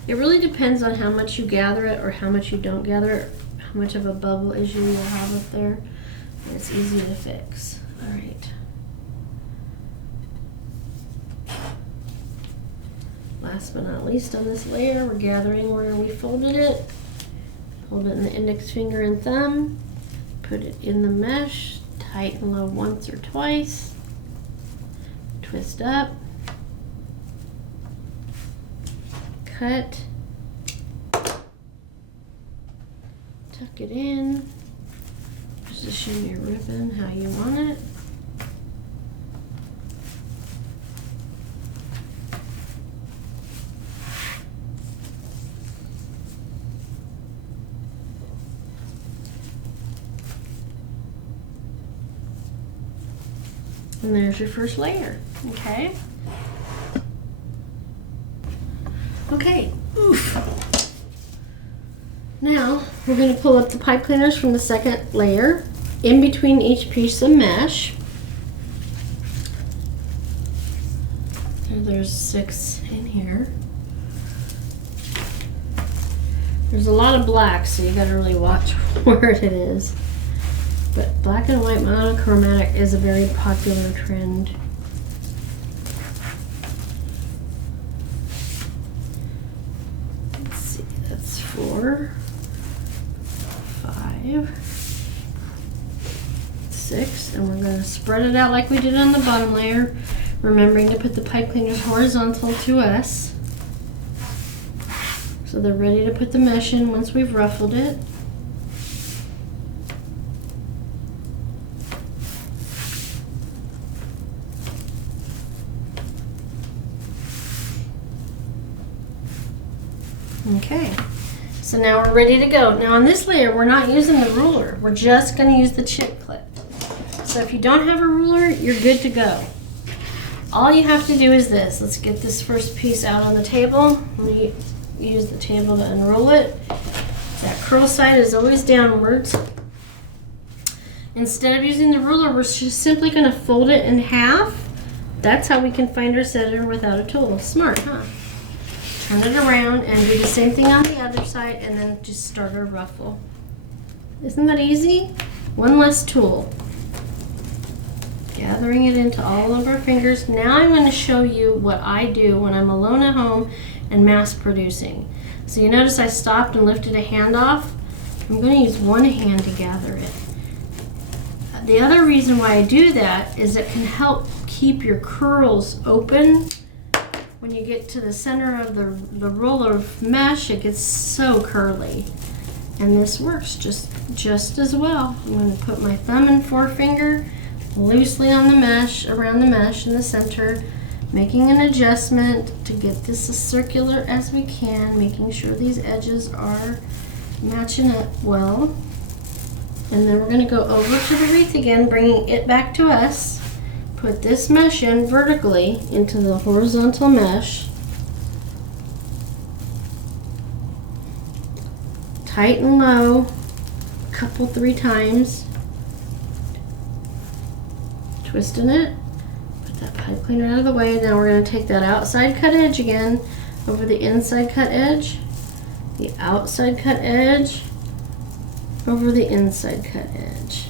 It really depends on how much you gather it or how much you don't gather it, how much of a bubble issue you'll have up there. And it's easy to fix. All right. Last but not least on this layer, we're gathering where we folded it. Hold it in the index finger and thumb. Put it in the mesh. Tighten low 1 or 2. Twist up. Cut. Tuck it in. Position your ribbon how you want it. And there's your first layer, okay? Okay, oof. Now, we're gonna pull up the pipe cleaners from the second layer in between each piece of mesh. There's 6 in here. There's a lot of black, so you gotta really watch where it is. But black and white monochromatic is a very popular trend. Let's see, that's 4, 5, 6, and we're going to spread it out like we did on the bottom layer, remembering to put the pipe cleaners horizontal to us. So they're ready to put the mesh in once we've ruffled it. Okay, so now we're ready to go. Now on this layer, we're not using the ruler. We're just going to use the chip clip. So if you don't have a ruler, you're good to go. All you have to do is this. Let's get this first piece out on the table. Let me use the table to unroll it. That curl side is always downwards. Instead of using the ruler, we're just simply going to fold it in half. That's how we can find our center without a tool. Smart, huh? Turn it around and do the same thing on the other side, and then just start our ruffle. Isn't that easy? One less tool. Gathering it into all of our fingers. Now I'm going to show you what I do when I'm alone at home and mass producing. So you notice I stopped and lifted a hand off. I'm going to use one hand to gather it. The other reason why I do that is it can help keep your curls open. When you get to the center of the roll of mesh, it gets so curly. And this works just as well. I'm going to put my thumb and forefinger loosely on the mesh, around the mesh in the center, making an adjustment to get this as circular as we can, making sure these edges are matching up well. And then we're going to go over to the wreath again, bringing it back to us. Put this mesh in vertically into the horizontal mesh. Tight and low, a couple, 3 times. Twisting it, put that pipe cleaner out of the way. Now we're going to take that outside cut edge again over the inside cut edge, the outside cut edge over the inside cut edge.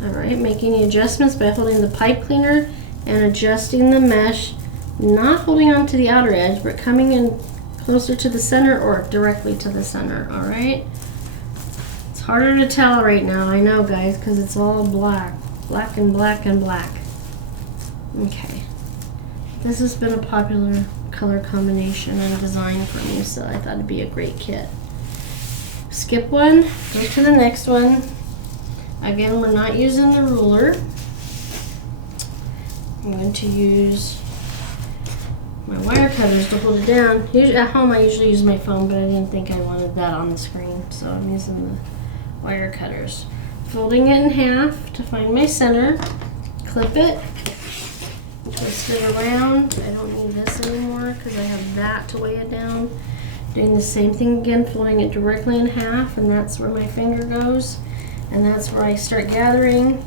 All right, making the adjustments by holding the pipe cleaner and adjusting the mesh, not holding on to the outer edge, but coming in closer to the center or directly to the center. All right, it's harder to tell right now, I know, guys, because it's all black. Black and black and black. Okay. This has been a popular color combination and design for me, so I thought it'd be a great kit. Skip one, go to the next one. Again, we're not using the ruler. I'm going to use my wire cutters to hold it down. Usually, at home I usually use my phone, but I didn't think I wanted that on the screen, so I'm using the wire cutters. Folding it in half to find my center, clip it, twist it around. I don't need this anymore because I have that to weigh it down. Doing the same thing again, folding it directly in half, and that's where my finger goes. And that's where I start gathering.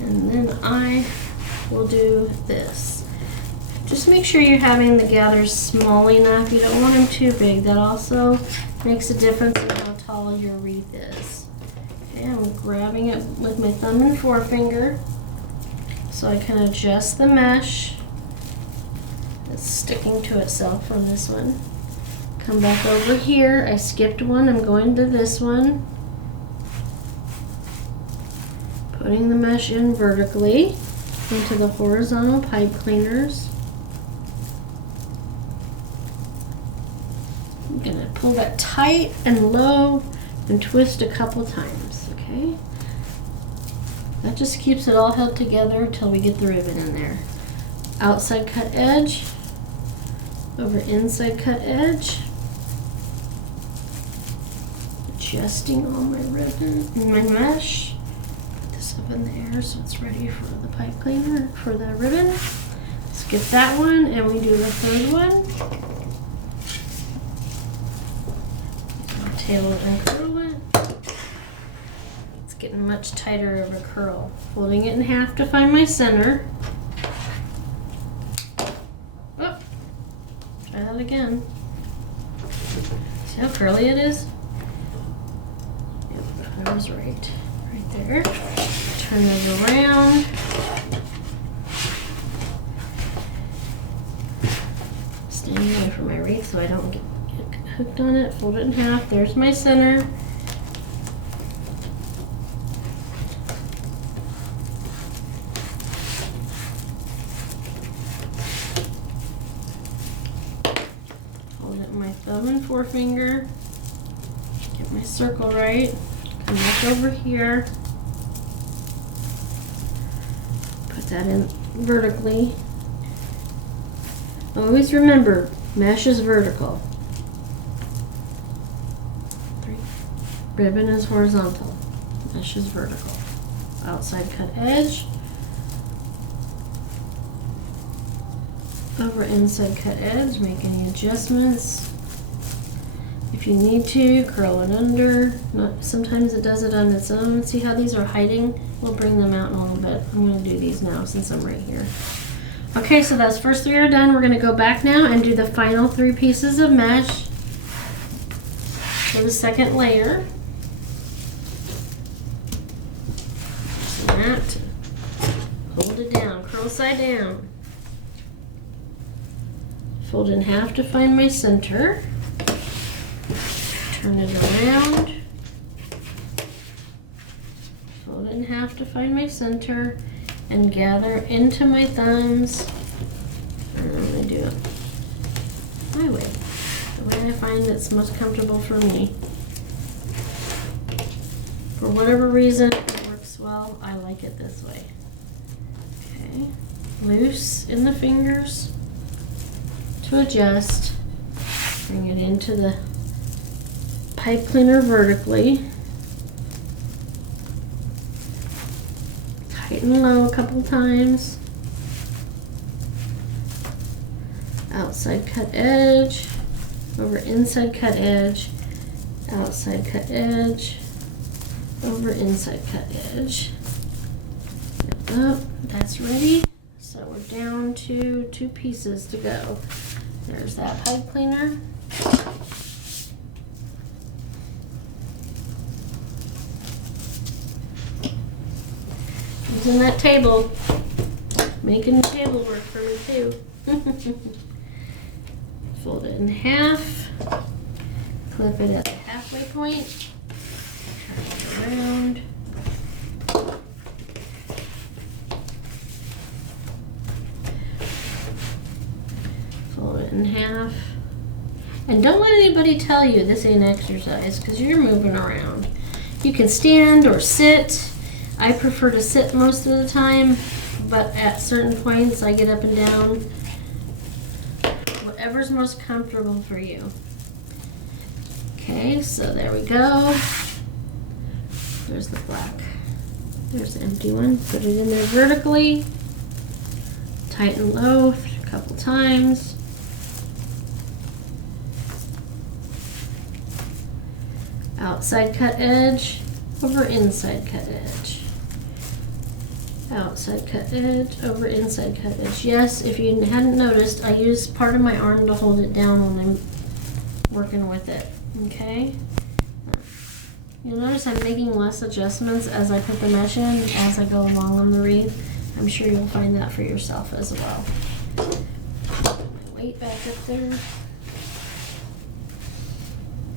And then I will do this. Just make sure you're having the gathers small enough. You don't want them too big. That also makes a difference in how tall your wreath is. I'm grabbing it with my thumb and forefinger so I can adjust the mesh. It's sticking to itself from this one. Come back over here. I skipped one. I'm going to this one. Putting the mesh in vertically into the horizontal pipe cleaners. I'm going to pull that tight and low and twist a couple times. Okay, that just keeps it all held together until we get the ribbon in there. Outside cut edge over inside cut edge. Adjusting all my ribbon and my mesh. Put this up in the air so it's ready for the pipe cleaner, for the ribbon. Skip that one and we do the third one. Tail it and curl it. Getting much tighter of a curl. Folding it in half to find my center. Oh, try that again. See how curly it is? Yep, I was right. Right there. Turn it around. Staying away from my wreath so I don't get hooked on it. Fold it in half. There's my center. My thumb and forefinger, get my circle right, come back over here, put that in vertically. Always remember, mesh is vertical, ribbon is horizontal, mesh is vertical. Outside cut edge, over inside cut edge, make any adjustments. If you need to, curl it under. Sometimes it does it on its own. See how these are hiding? We'll bring them out in a little bit. I'm going to do these now since I'm right here. Okay, so those first 3 are done. We're going to go back now and do the final 3 pieces of mesh for the second layer. So that to hold it down, curl side down. Fold in half to find my center. Turn it around. Fold it in half to find my center and gather into my thumbs. And I'm going to do it my way, the way I find that's most comfortable for me. For whatever reason, it works well. I like it this way. Okay, loose in the fingers to adjust. Bring it into the pipe cleaner vertically. Tighten low a couple times. Outside cut edge, over inside cut edge, outside cut edge, over inside cut edge. Oh, that's ready. So we're down to 2 pieces to go. There's that pipe cleaner. Using that table, making the table work for me too. Fold it in half, clip it at the halfway point, turn it around. Fold it in half. And don't let anybody tell you this ain't exercise, because you're moving around. You can stand or sit. I prefer to sit most of the time, but at certain points I get up and down. Whatever's most comfortable for you. Okay, so there we go. There's the black. There's the empty one. Put it in there vertically. Tighten low a couple times. Outside cut edge over inside cut edge. Outside cut edge over inside cut edge. Yes, if you hadn't noticed, I use part of my arm to hold it down when I'm working with it. Okay? You'll notice I'm making less adjustments as I put the mesh in as I go along on the wreath. I'm sure you'll find that for yourself as well. Put my weight back up there.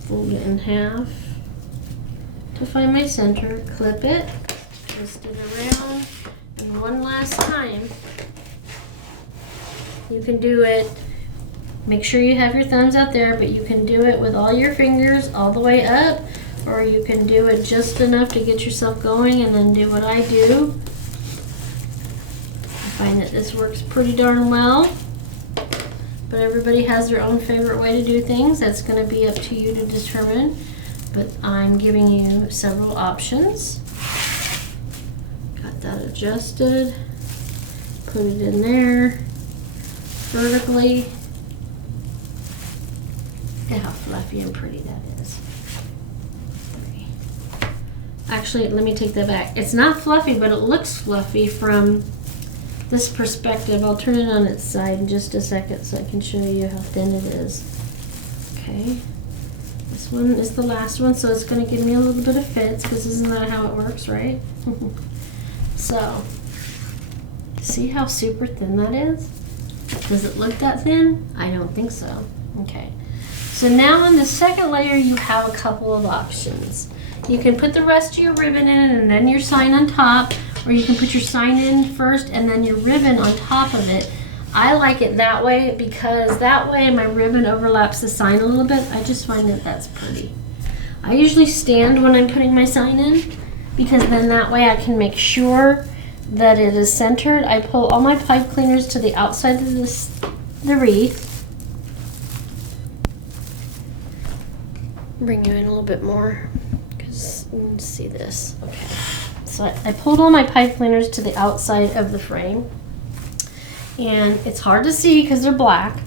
Fold it in half to find my center. Clip it. Twist it around. And one last time, you can do it, make sure you have your thumbs out there, but you can do it with all your fingers all the way up, or you can do it just enough to get yourself going and then do what I do. I find that this works pretty darn well, but everybody has their own favorite way to do things. That's going to be up to you to determine, but I'm giving you several options. That adjusted, put it in there vertically. Look at how fluffy and pretty that is. Actually, let me take that back. It's not fluffy, but it looks fluffy from this perspective. I'll turn it on its side in just a second so I can show you how thin it is. Okay, this one is the last one, so it's going to give me a little bit of fits, because isn't that how it works, right? So, see how super thin that is? Does it look that thin? I don't think so. Okay. So now on the second layer, you have a couple of options. You can put the rest of your ribbon in and then your sign on top, or you can put your sign in first and then your ribbon on top of it. I like it that way because that way my ribbon overlaps the sign a little bit. I just find that that's pretty. I usually stand when I'm putting my sign in, because then that way I can make sure that it is centered. I pull all my pipe cleaners to the outside of the wreath. Bring you in a little bit more, because you can see this. Okay. So I pulled all my pipe cleaners to the outside of the frame. And it's hard to see because they're black.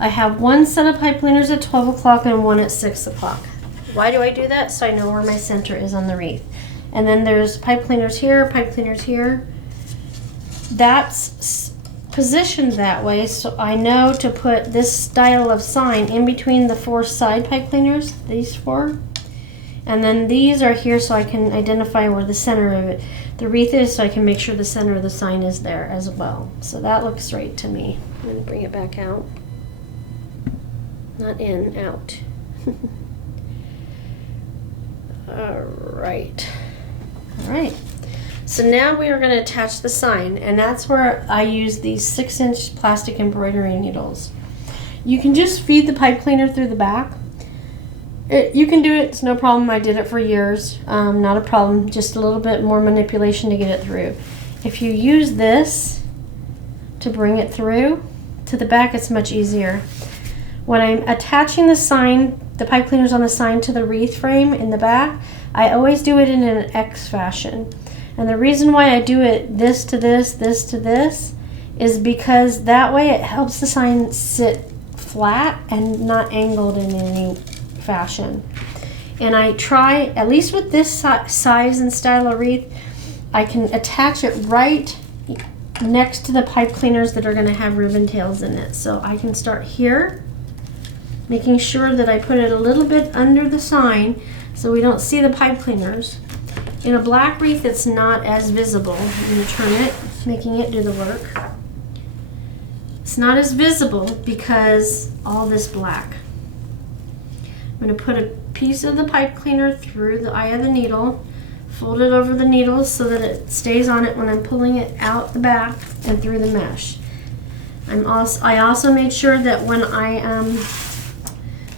I have one set of pipe cleaners at 12 o'clock and one at 6 o'clock. Why do I do that? So I know where my center is on the wreath. And then there's pipe cleaners here, pipe cleaners here. That's positioned that way so I know to put this style of sign in between the 4 side pipe cleaners, these 4. And then these are here so I can identify where the center of it, the wreath is, so I can make sure the center of the sign is there as well. So that looks right to me. I'm going to bring it back out. Not in, out. All right. So now we are going to attach the sign, and that's where I use these 6-inch plastic embroidery needles. You can just feed the pipe cleaner through the back. You can do it, it's no problem. I did it for years. Not a problem, just a little bit more manipulation to get it through. If you use this to bring it through to the back, it's much easier. When I'm attaching the sign, the pipe cleaners on the sign to the wreath frame in the back, I always do it in an X fashion. And the reason why I do it this to this, this to this, is because that way it helps the sign sit flat and not angled in any fashion. And I try, at least with this size and style of wreath, I can attach it right next to the pipe cleaners that are going to have ribbon tails in it. So I can start here, making sure that I put it a little bit under the sign so we don't see the pipe cleaners. In a black wreath, it's not as visible. I'm going to turn it, making it do the work. It's not as visible because all this black. I'm going to put a piece of the pipe cleaner through the eye of the needle, fold it over the needle so that it stays on it when I'm pulling it out the back and through the mesh. I also made sure that when I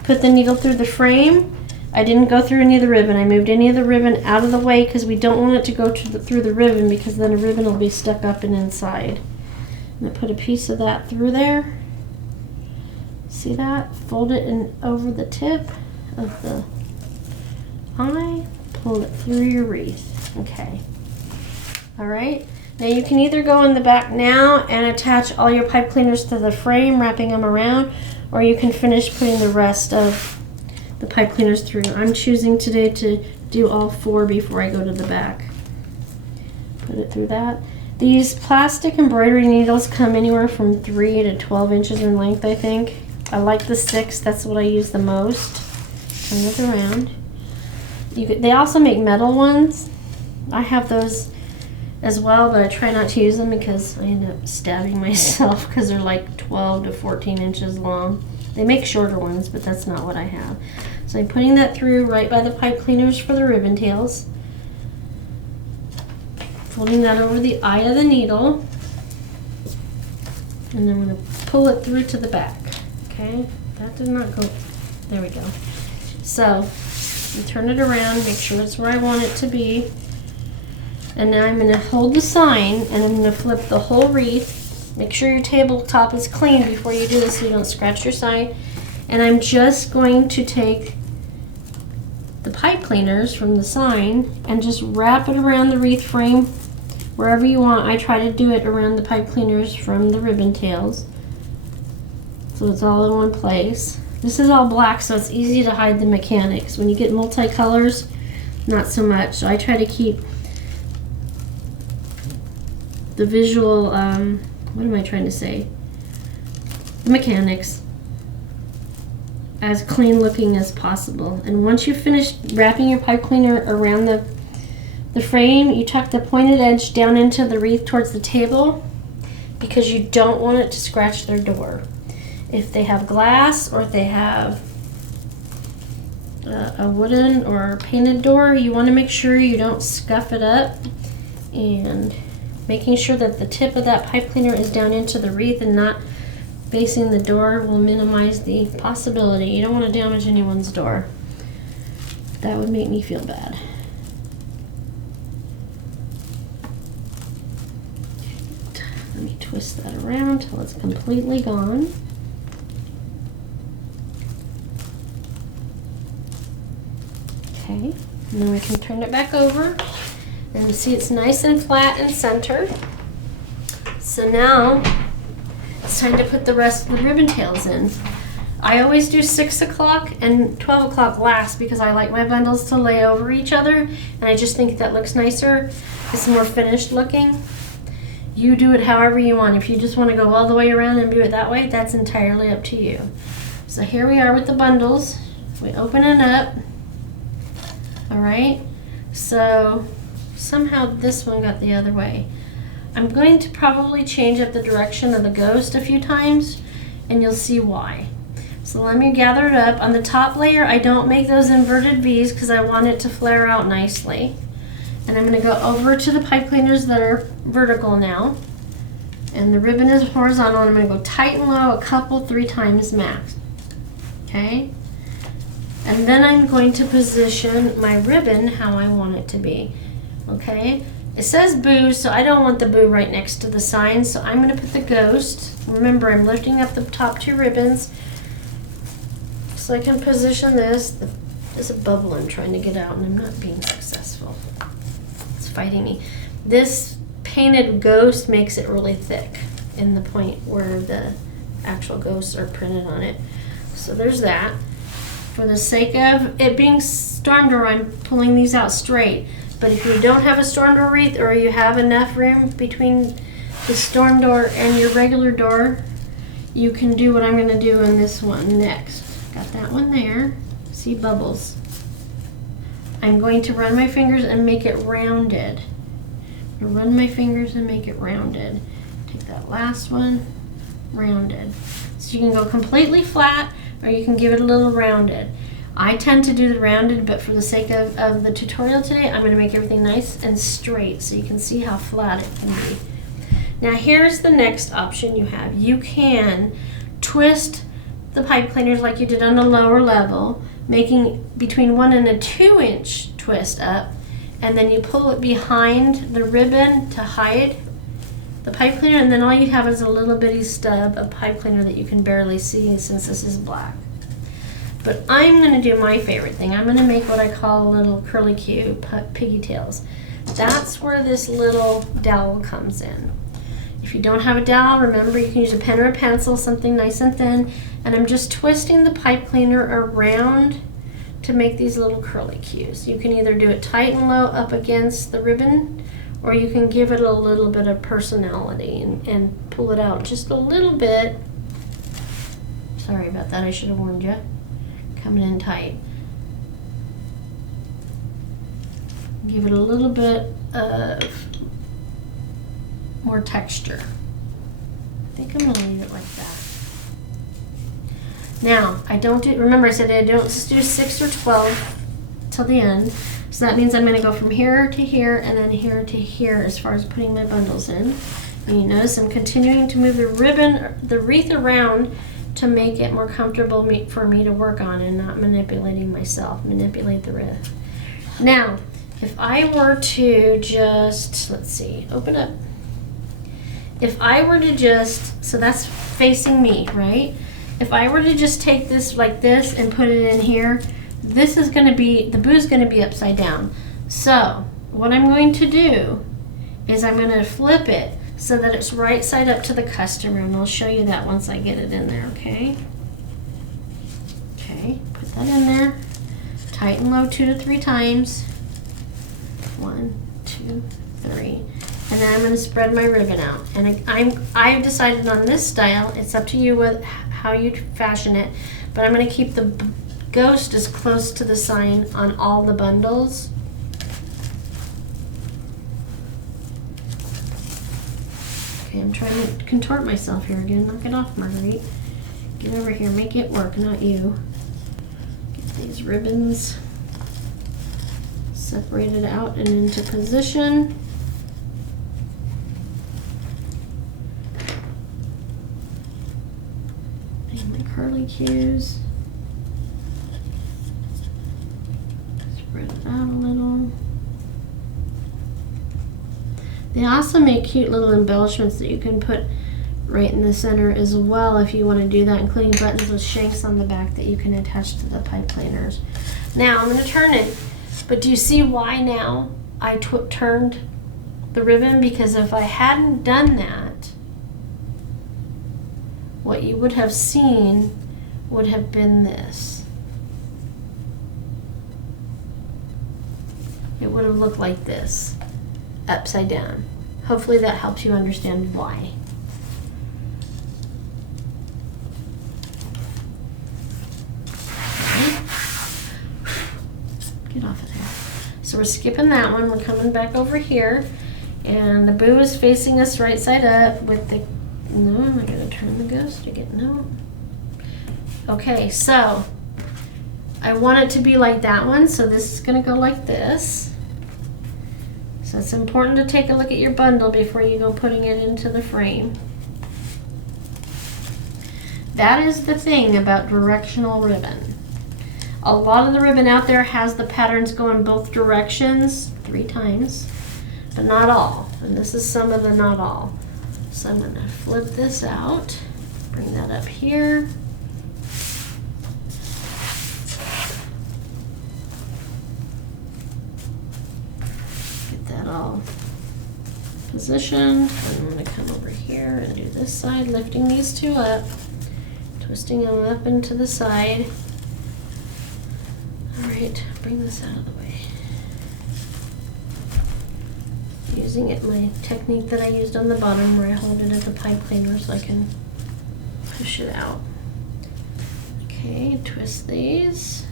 put the needle through the frame, I didn't go through any of the ribbon. I moved any of the ribbon out of the way because we don't want it to go through the ribbon, because then the ribbon will be stuck up and inside. I'm going to put a piece of that through there. See that? Fold it in over the tip of the eye, pull it through your wreath. Okay. All right. Now you can either go in the back now and attach all your pipe cleaners to the frame, wrapping them around, or you can finish putting the rest of the pipe cleaners through. I'm choosing today to do all 4 before I go to the back. Put it through that. These plastic embroidery needles come anywhere from 3 to 12 inches in length, I think. I like the 6, that's what I use the most. Turn it around. They also make metal ones. I have those as well, but I try not to use them because I end up stabbing myself because they're like 12 to 14 inches long. They make shorter ones, but that's not what I have. So I'm putting that through right by the pipe cleaners for the ribbon tails. Folding that over the eye of the needle. And then I'm going to pull it through to the back. Okay, that did not go. There we go. So you turn it around, make sure it's where I want it to be. And now I'm going to hold the sign and I'm going to flip the whole wreath. Make sure your tabletop is clean before you do this so you don't scratch your sign. And I'm just going to take the pipe cleaners from the sign and just wrap it around the wreath frame wherever you want. I try to do it around the pipe cleaners from the ribbon tails, so it's all in one place. This is all black, so it's easy to hide the mechanics. When you get multicolors, not so much. So I try to keep the visual, what am I trying to say? The mechanics as clean looking as possible. And once you finish wrapping your pipe cleaner around the frame, you tuck the pointed edge down into the wreath towards the table because you don't want it to scratch their door. If they have glass or if they have a wooden or painted door, you want to make sure you don't scuff it up, and making sure that the tip of that pipe cleaner is down into the wreath and not facing the door will minimize the possibility. You don't want to damage anyone's door. That would make me feel bad. Let me twist that around till it's completely gone. Okay, and then we can turn it back over and see it's nice and flat and centered. So now it's time to put the rest of the ribbon tails in. I always do 6 o'clock and 12 o'clock last because I like my bundles to lay over each other, and I just think that looks nicer. It's more finished looking. You do it however you want. If you just want to go all the way around and do it that way, that's entirely up to you. So here we are with the bundles. We open it up. All right, so somehow this one got the other way. I'm going to probably change up the direction of the ghost a few times, and you'll see why. So let me gather it up. On the top layer, I don't make those inverted V's because I want it to flare out nicely. And I'm going to go over to the pipe cleaners that are vertical now. And the ribbon is horizontal, and I'm going to go tight and low a couple, 3 times max. Okay? And then I'm going to position my ribbon how I want it to be. Okay? It says boo, so I don't want the boo right next to the sign, so I'm going to put the ghost. Remember, I'm lifting up the top 2 ribbons so I can position this. There's a bubble I'm trying to get out, and I'm not being successful. It's fighting me. This painted ghost makes it really thick in the point where the actual ghosts are printed on it. So there's that. For the sake of it being storm door, I'm pulling these out straight. But if you don't have a storm door wreath, or you have enough room between the storm door and your regular door, you can do what I'm going to do in this one next. Got that one there. See bubbles. I'm going to run my fingers and make it rounded. Run my fingers and make it rounded. Take that last one, rounded. So you can go completely flat, or you can give it a little rounded. I tend to do the rounded, but for the sake of the tutorial today, I'm going to make everything nice and straight so you can see how flat it can be. Now here's the next option you have. You can twist the pipe cleaners like you did on the lower level, making between 1 and a 2-inch twist up, and then you pull it behind the ribbon to hide the pipe cleaner, and then all you have is a little bitty stub of pipe cleaner that you can barely see since this is black. But I'm going to do my favorite thing. I'm going to make what I call a little curly Q piggy tails. That's where this little dowel comes in. If you don't have a dowel, remember you can use a pen or a pencil, something nice and thin, and I'm just twisting the pipe cleaner around to make these little curly Qs. You can either do it tight and low up against the ribbon, or you can give it a little bit of personality and pull it out just a little bit. Sorry about that, I should have warned you. Coming in tight. Give it a little bit of more texture. I think I'm gonna leave it like that. Now, remember I said I don't just do 6 or 12 till the end. So that means I'm gonna go from here to here and then here to here as far as putting my bundles in. And you notice I'm continuing to move the wreath around to make it more comfortable for me to work on and not manipulating myself, manipulate the wreath. Now, if I were to just, let's see, open up. If I were to just, so that's facing me, right? If I were to just take this like this and put it in here, this is gonna be, the boo's gonna be upside down. So, what I'm going to do is I'm gonna flip it so that it's right side up to the customer, and I'll show you that once I get it in there, okay? Okay, put that in there. Tight and low 2 to 3 times. 1, 2, 3. And then I'm gonna spread my ribbon out. And I've decided on this style, it's up to you with how you fashion it, but I'm gonna keep the ghost as close to the sign on all the bundles. Okay, I'm trying to contort myself here again. Knock it off, Marguerite. Get over here, make it work, not you. Get these ribbons separated out and into position. And my curly cues. Spread it out a little. They also make cute little embellishments that you can put right in the center as well if you want to do that, including buttons with shanks on the back that you can attach to the pipe cleaners. Now I'm going to turn it, but do you see why now I turned the ribbon? Because if I hadn't done that, what you would have seen would have been this. It would have looked like this, upside down. Hopefully that helps you understand why. Okay. Get off of there. we're skipping that one. We're coming back over here. And the boo is facing us right side up with the, no, I'm gonna turn the ghost again, no. Okay, so I want it to be like that one, so this is gonna go like this. So it's important to take a look at your bundle before you go putting it into the frame. That is the thing about directional ribbon. A lot of the ribbon out there has the patterns going both directions 3 times, but not all. And this is some of the not all. So I'm gonna flip this out, bring that up here. Get that all positioned. And I'm gonna come over here and do this side, lifting these 2 up, twisting them up into the side. All right, bring this out of the way. Using it, my technique that I used on the bottom where I hold it at the pipe cleaner so I can push it out. Okay, twist these.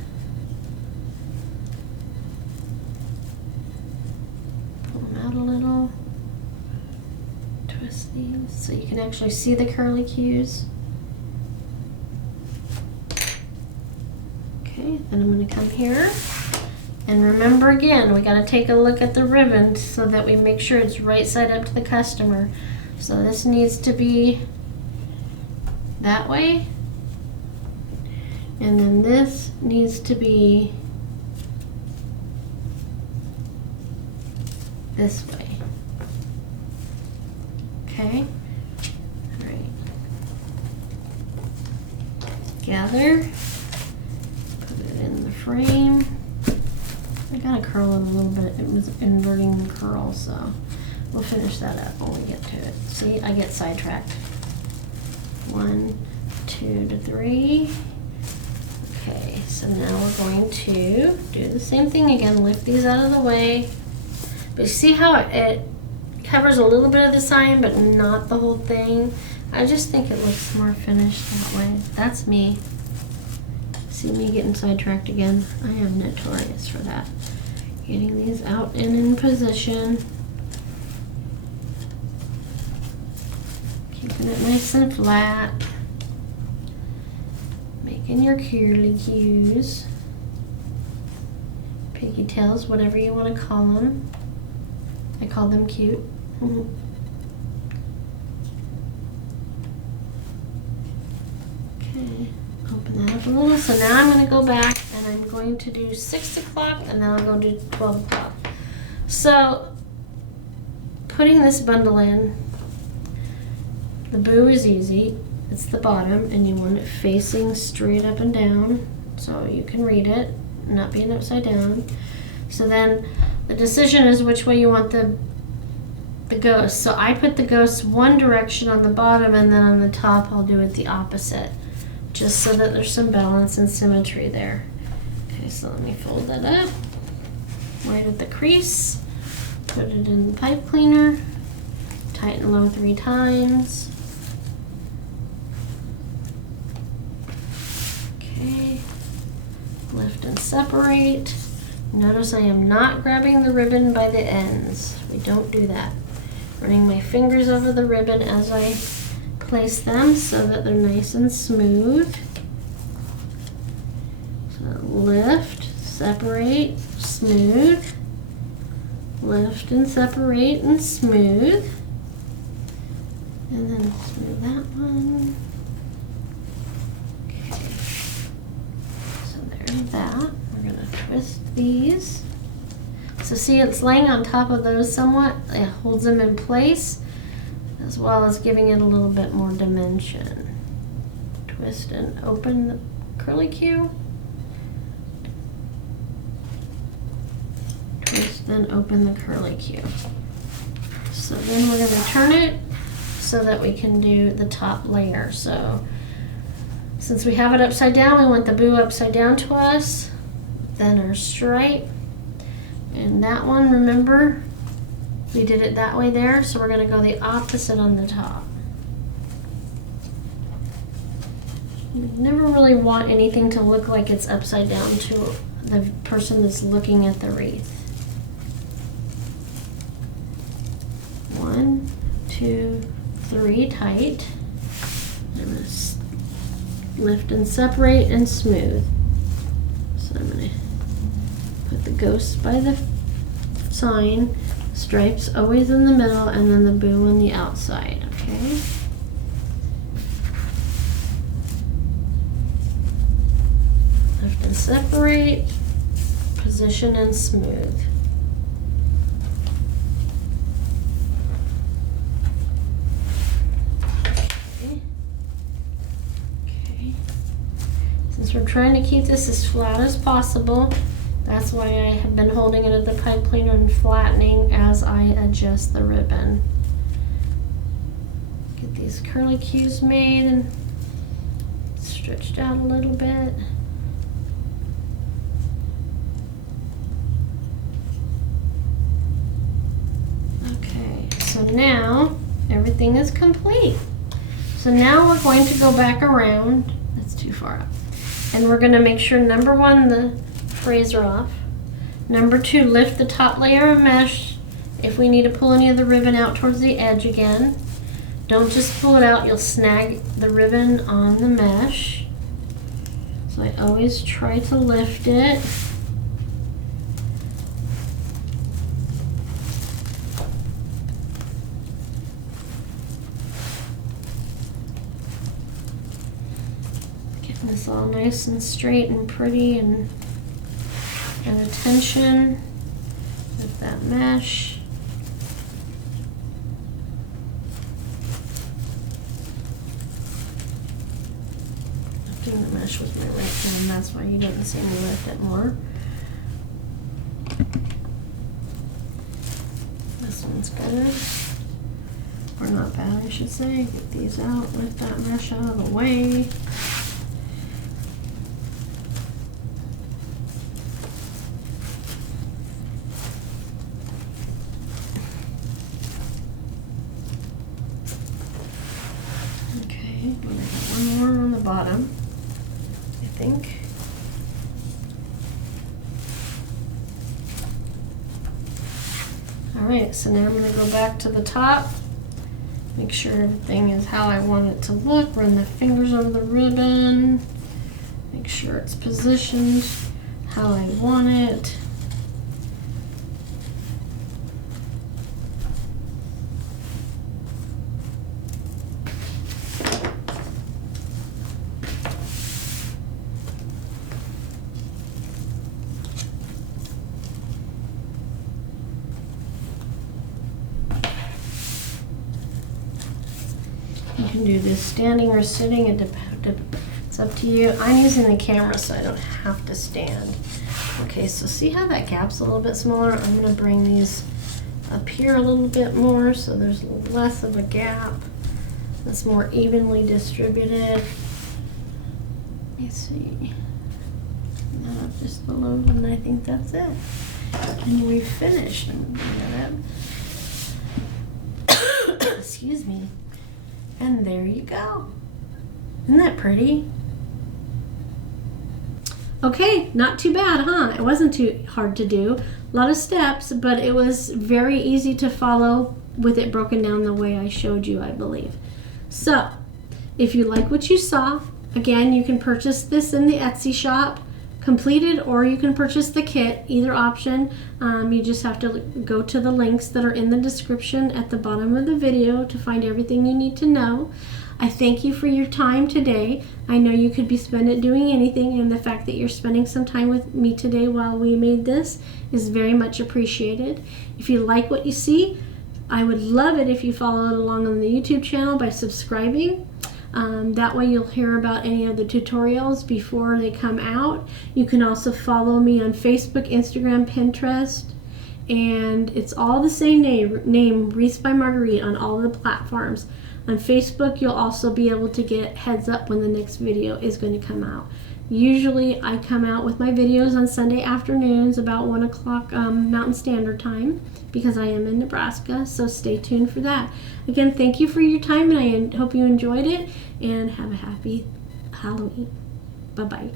Pull them out a little. Twist these so you can actually see the curly cues. Okay, then I'm going to come here. And remember again, we got to take a look at the ribbon so that we make sure it's right side up to the customer. So this needs to be that way. And then this needs to be this way. Okay? All right. Gather. Put it in the frame. I gotta curl it a little bit. It was inverting the curl, so we'll finish that up when we get to it. See, I get sidetracked. 1, 2 to 3. Okay, so now we're going to do the same thing again. Lift these out of the way. But you see how it covers a little bit of the sign, but not the whole thing? I just think it looks more finished that way. That's me. See me getting sidetracked again? I am notorious for that. Getting these out and in position. Keeping it nice and flat. Making your curly cues. Piggy tails, whatever you want to call them. I call them cute. Okay. Open that up a little. So now I'm going to go back and I'm going to do 6 o'clock and then I'll go do 12 o'clock. So putting this bundle in, the boo is easy. It's the bottom and you want it facing straight up and down so you can read it, not being upside down. So then the decision is which way you want the ghost. So I put the ghost one direction on the bottom and then on the top I'll do it the opposite, just so that there's some balance and symmetry there. Okay, so let me fold that up right at the crease, put it in the pipe cleaner, tighten low 3 times. Okay, lift and separate. Notice I am not grabbing the ribbon by the ends. We don't do that. Running my fingers over the ribbon as I place them so that they're nice and smooth. So lift, separate, smooth. Lift and separate and smooth. And then smooth that one. Okay. So there's that. We're going to twist these. So see, it's laying on top of those somewhat. It holds them in place, as well as giving it a little bit more dimension. Twist and open the curly cue. Twist and open the curly cue. So then we're going to turn it so that we can do the top layer. So since we have it upside down, we want the boo upside down to us. Then our stripe. And that one, remember, we did it that way there, so we're going to go the opposite on the top. You never really want anything to look like it's upside down to the person that's looking at the wreath. 2, 3 tight. I'm going to lift and separate and smooth. So I'm going to put the ghost by the sign, stripes always in the middle, and then the boo on the outside, okay? Lift and separate, position and smooth. Okay. Since we're trying to keep this as flat as possible, that's why I have been holding it at the pipe cleaner and flattening as I adjust the ribbon. Get these curlicues made and stretched out a little bit. Okay, so now everything is complete. So now we're going to go back around. That's too far up. And we're going to make sure, number 1, the frays are off. Number 2, lift the top layer of mesh if we need to pull any of the ribbon out towards the edge again. Don't just pull it out, you'll snag the ribbon on the mesh. So I always try to lift it. Getting this all nice and straight and pretty and attention with that mesh. Lifting the mesh with my right hand, that's why you didn't see me lift it more. This one's good. Or not bad, I should say. Get these out, lift that mesh out of the way. One more on the bottom, I think. Alright, so now I'm going to go back to the top, make sure everything is how I want it to look, run the fingers over the ribbon, make sure it's positioned how I want it. You can do this standing or sitting, it's up to you. I'm using the camera so I don't have to stand. Okay, so see how that gap's a little bit smaller? I'm going to bring these up here a little bit more so there's less of a gap. That's more evenly distributed. Let me see. Now just the low one, I think that's it. And we've finished. I'm going to bring that up. Excuse me. And there you go. Isn't that pretty? Okay, not too bad, huh? It wasn't too hard to do. A lot of steps, but it was very easy to follow with it broken down the way I showed you, I believe. So, if you like what you saw, again, you can purchase this in the Etsy shop, completed, or you can purchase the kit, either option. You just have to go to the links that are in the description at the bottom of the video to find everything you need to know. I thank you for your time today. I know you could be spent it doing anything, and the fact that you're spending some time with me today while we made this is very much appreciated. If you like what you see, I would love it if you followed along on the YouTube channel by subscribing. That way you'll hear about any of the tutorials before they come out. You can also follow me on Facebook, Instagram, Pinterest, and it's all the same name Wreath by Marguerite on all the platforms. On Facebook, you'll also be able to get heads up when the next video is going to come out. Usually I come out with my videos on Sunday afternoons about 1 o'clock Mountain Standard Time because I am in Nebraska, so stay tuned for that. Again, thank you for your time, and I hope you enjoyed it, and have a happy Halloween. Bye-bye.